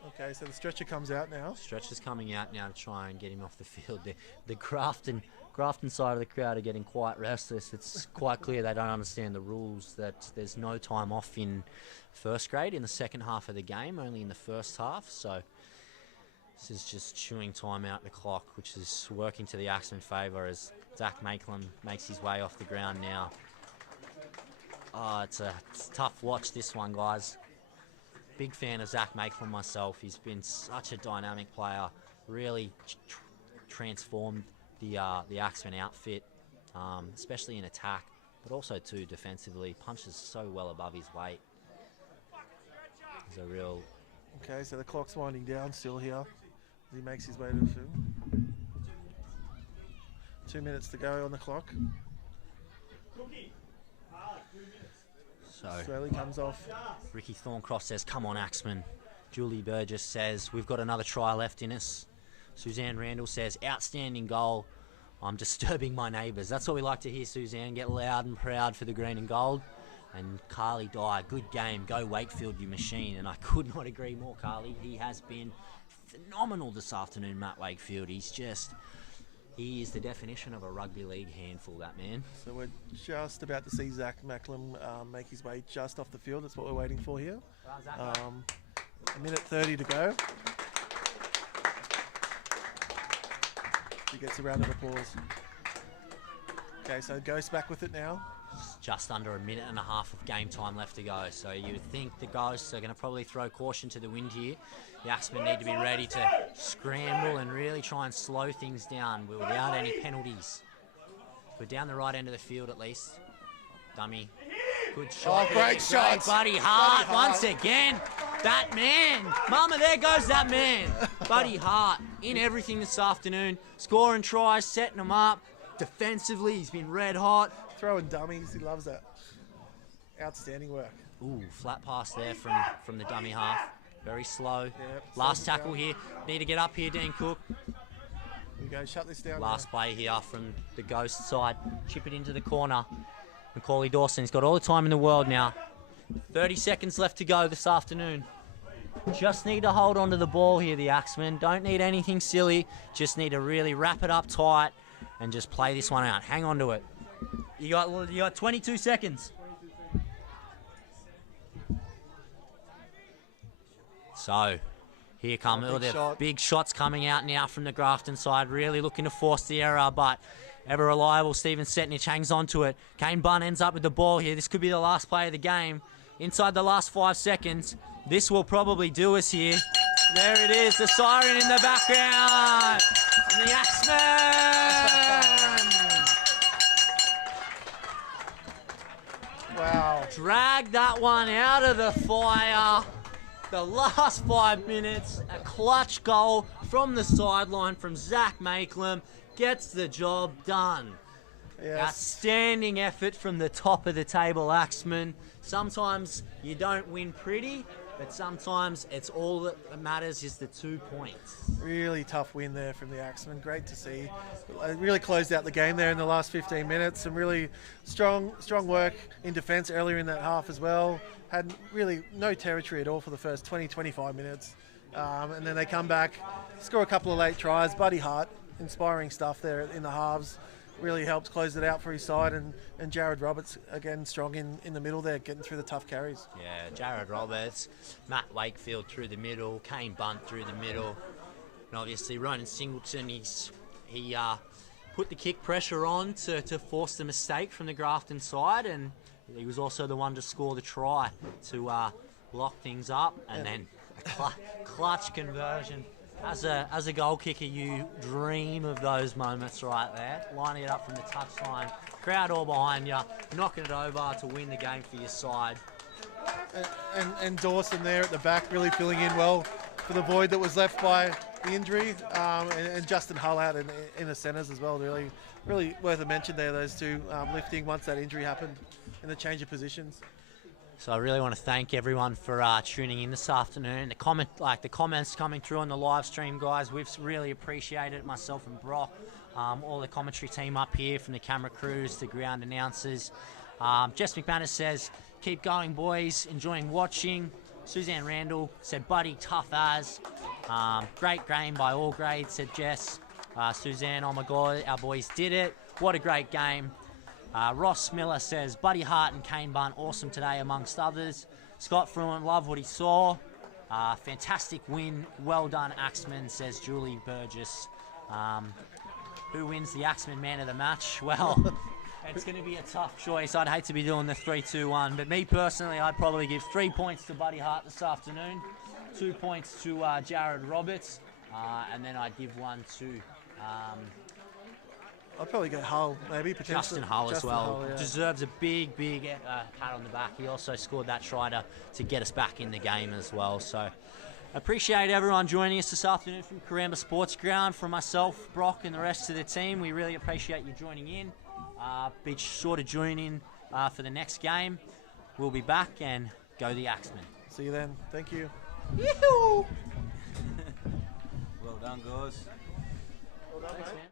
Okay, so the stretcher comes out now. Stretcher's coming out now to try and get him off the field. The Grafton side of the crowd are getting quite restless. It's quite clear they don't understand the rules, that there's no time off in first grade in the second half of the game, only in the first half. So this is just chewing time out the clock, which is working to the Axemen favour as Zach Maitland makes his way off the ground now. Oh, it's a tough watch, this one, guys. Big fan of Zach Maitland myself. He's been such a dynamic player, really transformed the Axemen outfit, especially in attack, but also too defensively. Punches so well above his weight. He's a real... Okay, so the clock's winding down still here as he makes his way to the field. 2 minutes to go on the clock. So Slowly comes off. Ricky Thorncroft says, come on, Axemen. Julie Burgess says, we've got another try left in us. Suzanne Randall says, outstanding goal. I'm disturbing my neighbours. That's what we like to hear, Suzanne. Get loud and proud for the green and gold. And Carly Dyer, good game. Go Wakefield, you machine. And I could not agree more, Carly. He has been phenomenal this afternoon, Matt Wakefield. He is the definition of a rugby league handful, that man. So we're just about to see Zach Macklem make his way just off the field. That's what we're waiting for here. 1:30 to go. He gets a round of applause. Okay, so Ghost back with it now. Just under a minute and a half of game time left to go. So you would think the Ghosts are going to probably throw caution to the wind here. The Axemen need to be ready to scramble and really try and slow things down without any penalties. We're down the right end of the field at least. Dummy. Good shot. Oh, great shots. Buddy Hart once again. That man. Mama, there goes that man. Buddy Hart in everything this afternoon. Scoring tries, setting them up. Defensively, he's been red hot. Throwing dummies, he loves that. Outstanding work. Ooh, flat pass there from the dummy half. Very slow. Yep, Last slows it tackle down. here. Need to get up here, Dean Cook. We go, shut this down. Last play here from the Ghost side. Chip it into the corner. Macaulay Dawson's got all the time in the world now. 30 seconds left to go this afternoon. Just need to hold on to the ball here, the Axemen. Don't need anything silly. Just need to really wrap it up tight and just play this one out. Hang on to it. You got 22 seconds. So, here come all the big shots coming out now from the Grafton side. Really looking to force the error, but ever reliable Stephen Setnich hangs on to it. Kane Bunn ends up with the ball here. This could be the last play of the game. Inside the last 5 seconds, this will probably do us here. There it is, the siren in the background. And the Axemen. Wow. Drag that one out of the fire. The last 5 minutes, a clutch goal from the sideline from Zach Makelum gets the job done. Yes. Outstanding effort from the top of the table, Axemen. Sometimes you don't win pretty, but sometimes it's all that matters is the 2 points. Really tough win there from the Axemen. Great to see. Really closed out the game there in the last 15 minutes. Some really strong work in defence earlier in that half as well. Had really no territory at all for the first 20-25 minutes. And then they come back, score a couple of late tries. Buddy Hart, inspiring stuff there in the halves. Really helped close it out for his side, and Jared Roberts again strong in the middle there, getting through the tough carries. Yeah, Jared Roberts, Matt Wakefield through the middle, Kane Bunt through the middle, and obviously Ronan Singleton. He put the kick pressure on to force the mistake from the Grafton side, and he was also the one to score the try to lock things up, and then a clutch conversion. As a goal kicker, you dream of those moments right there. Lining it up from the touchline, crowd all behind you, knocking it over to win the game for your side. And Dawson there at the back, really filling in well for the void that was left by the injury. And Justin Hull out in the centres as well. Really worth a mention there, those two lifting once that injury happened in the change of positions. So I really want to thank everyone for tuning in this afternoon. The comments coming through on the live stream, guys, we've really appreciated it. Myself and Brock, all the commentary team up here, from the camera crews, the ground announcers. Jess McManus says, "Keep going, boys. Enjoying watching." Suzanne Randall said, "Buddy, tough as." Great game by all grades, said Jess. Suzanne, "Oh my God, our boys did it. What a great game." Ross Miller says, "Buddy Hart and Kane Bunt, awesome today amongst others." Scott Fruin, "Love what he saw. Fantastic win. Well done, Axemen," says Julie Burgess. Who wins the Axemen man of the match? Well, it's going to be a tough choice. I'd hate to be doing the 3-2-1, but me personally, I'd probably give 3 points to Buddy Hart this afternoon, 2 points to Jared Roberts, and then I'd give 1 to... I'd probably go Hull, maybe, potentially. Justin Hull as well. Hull, yeah. Deserves a big pat on the back. He also scored that try to get us back in the game as well. So appreciate everyone joining us this afternoon from Karamba Sports Ground. From myself, Brock, and the rest of the team, we really appreciate you joining in. Be sure to join in for the next game. We'll be back, and go the Axemen. See you then. Thank you. Yoo-hoo! Well done, guys. Well done, Thanks, mate. man.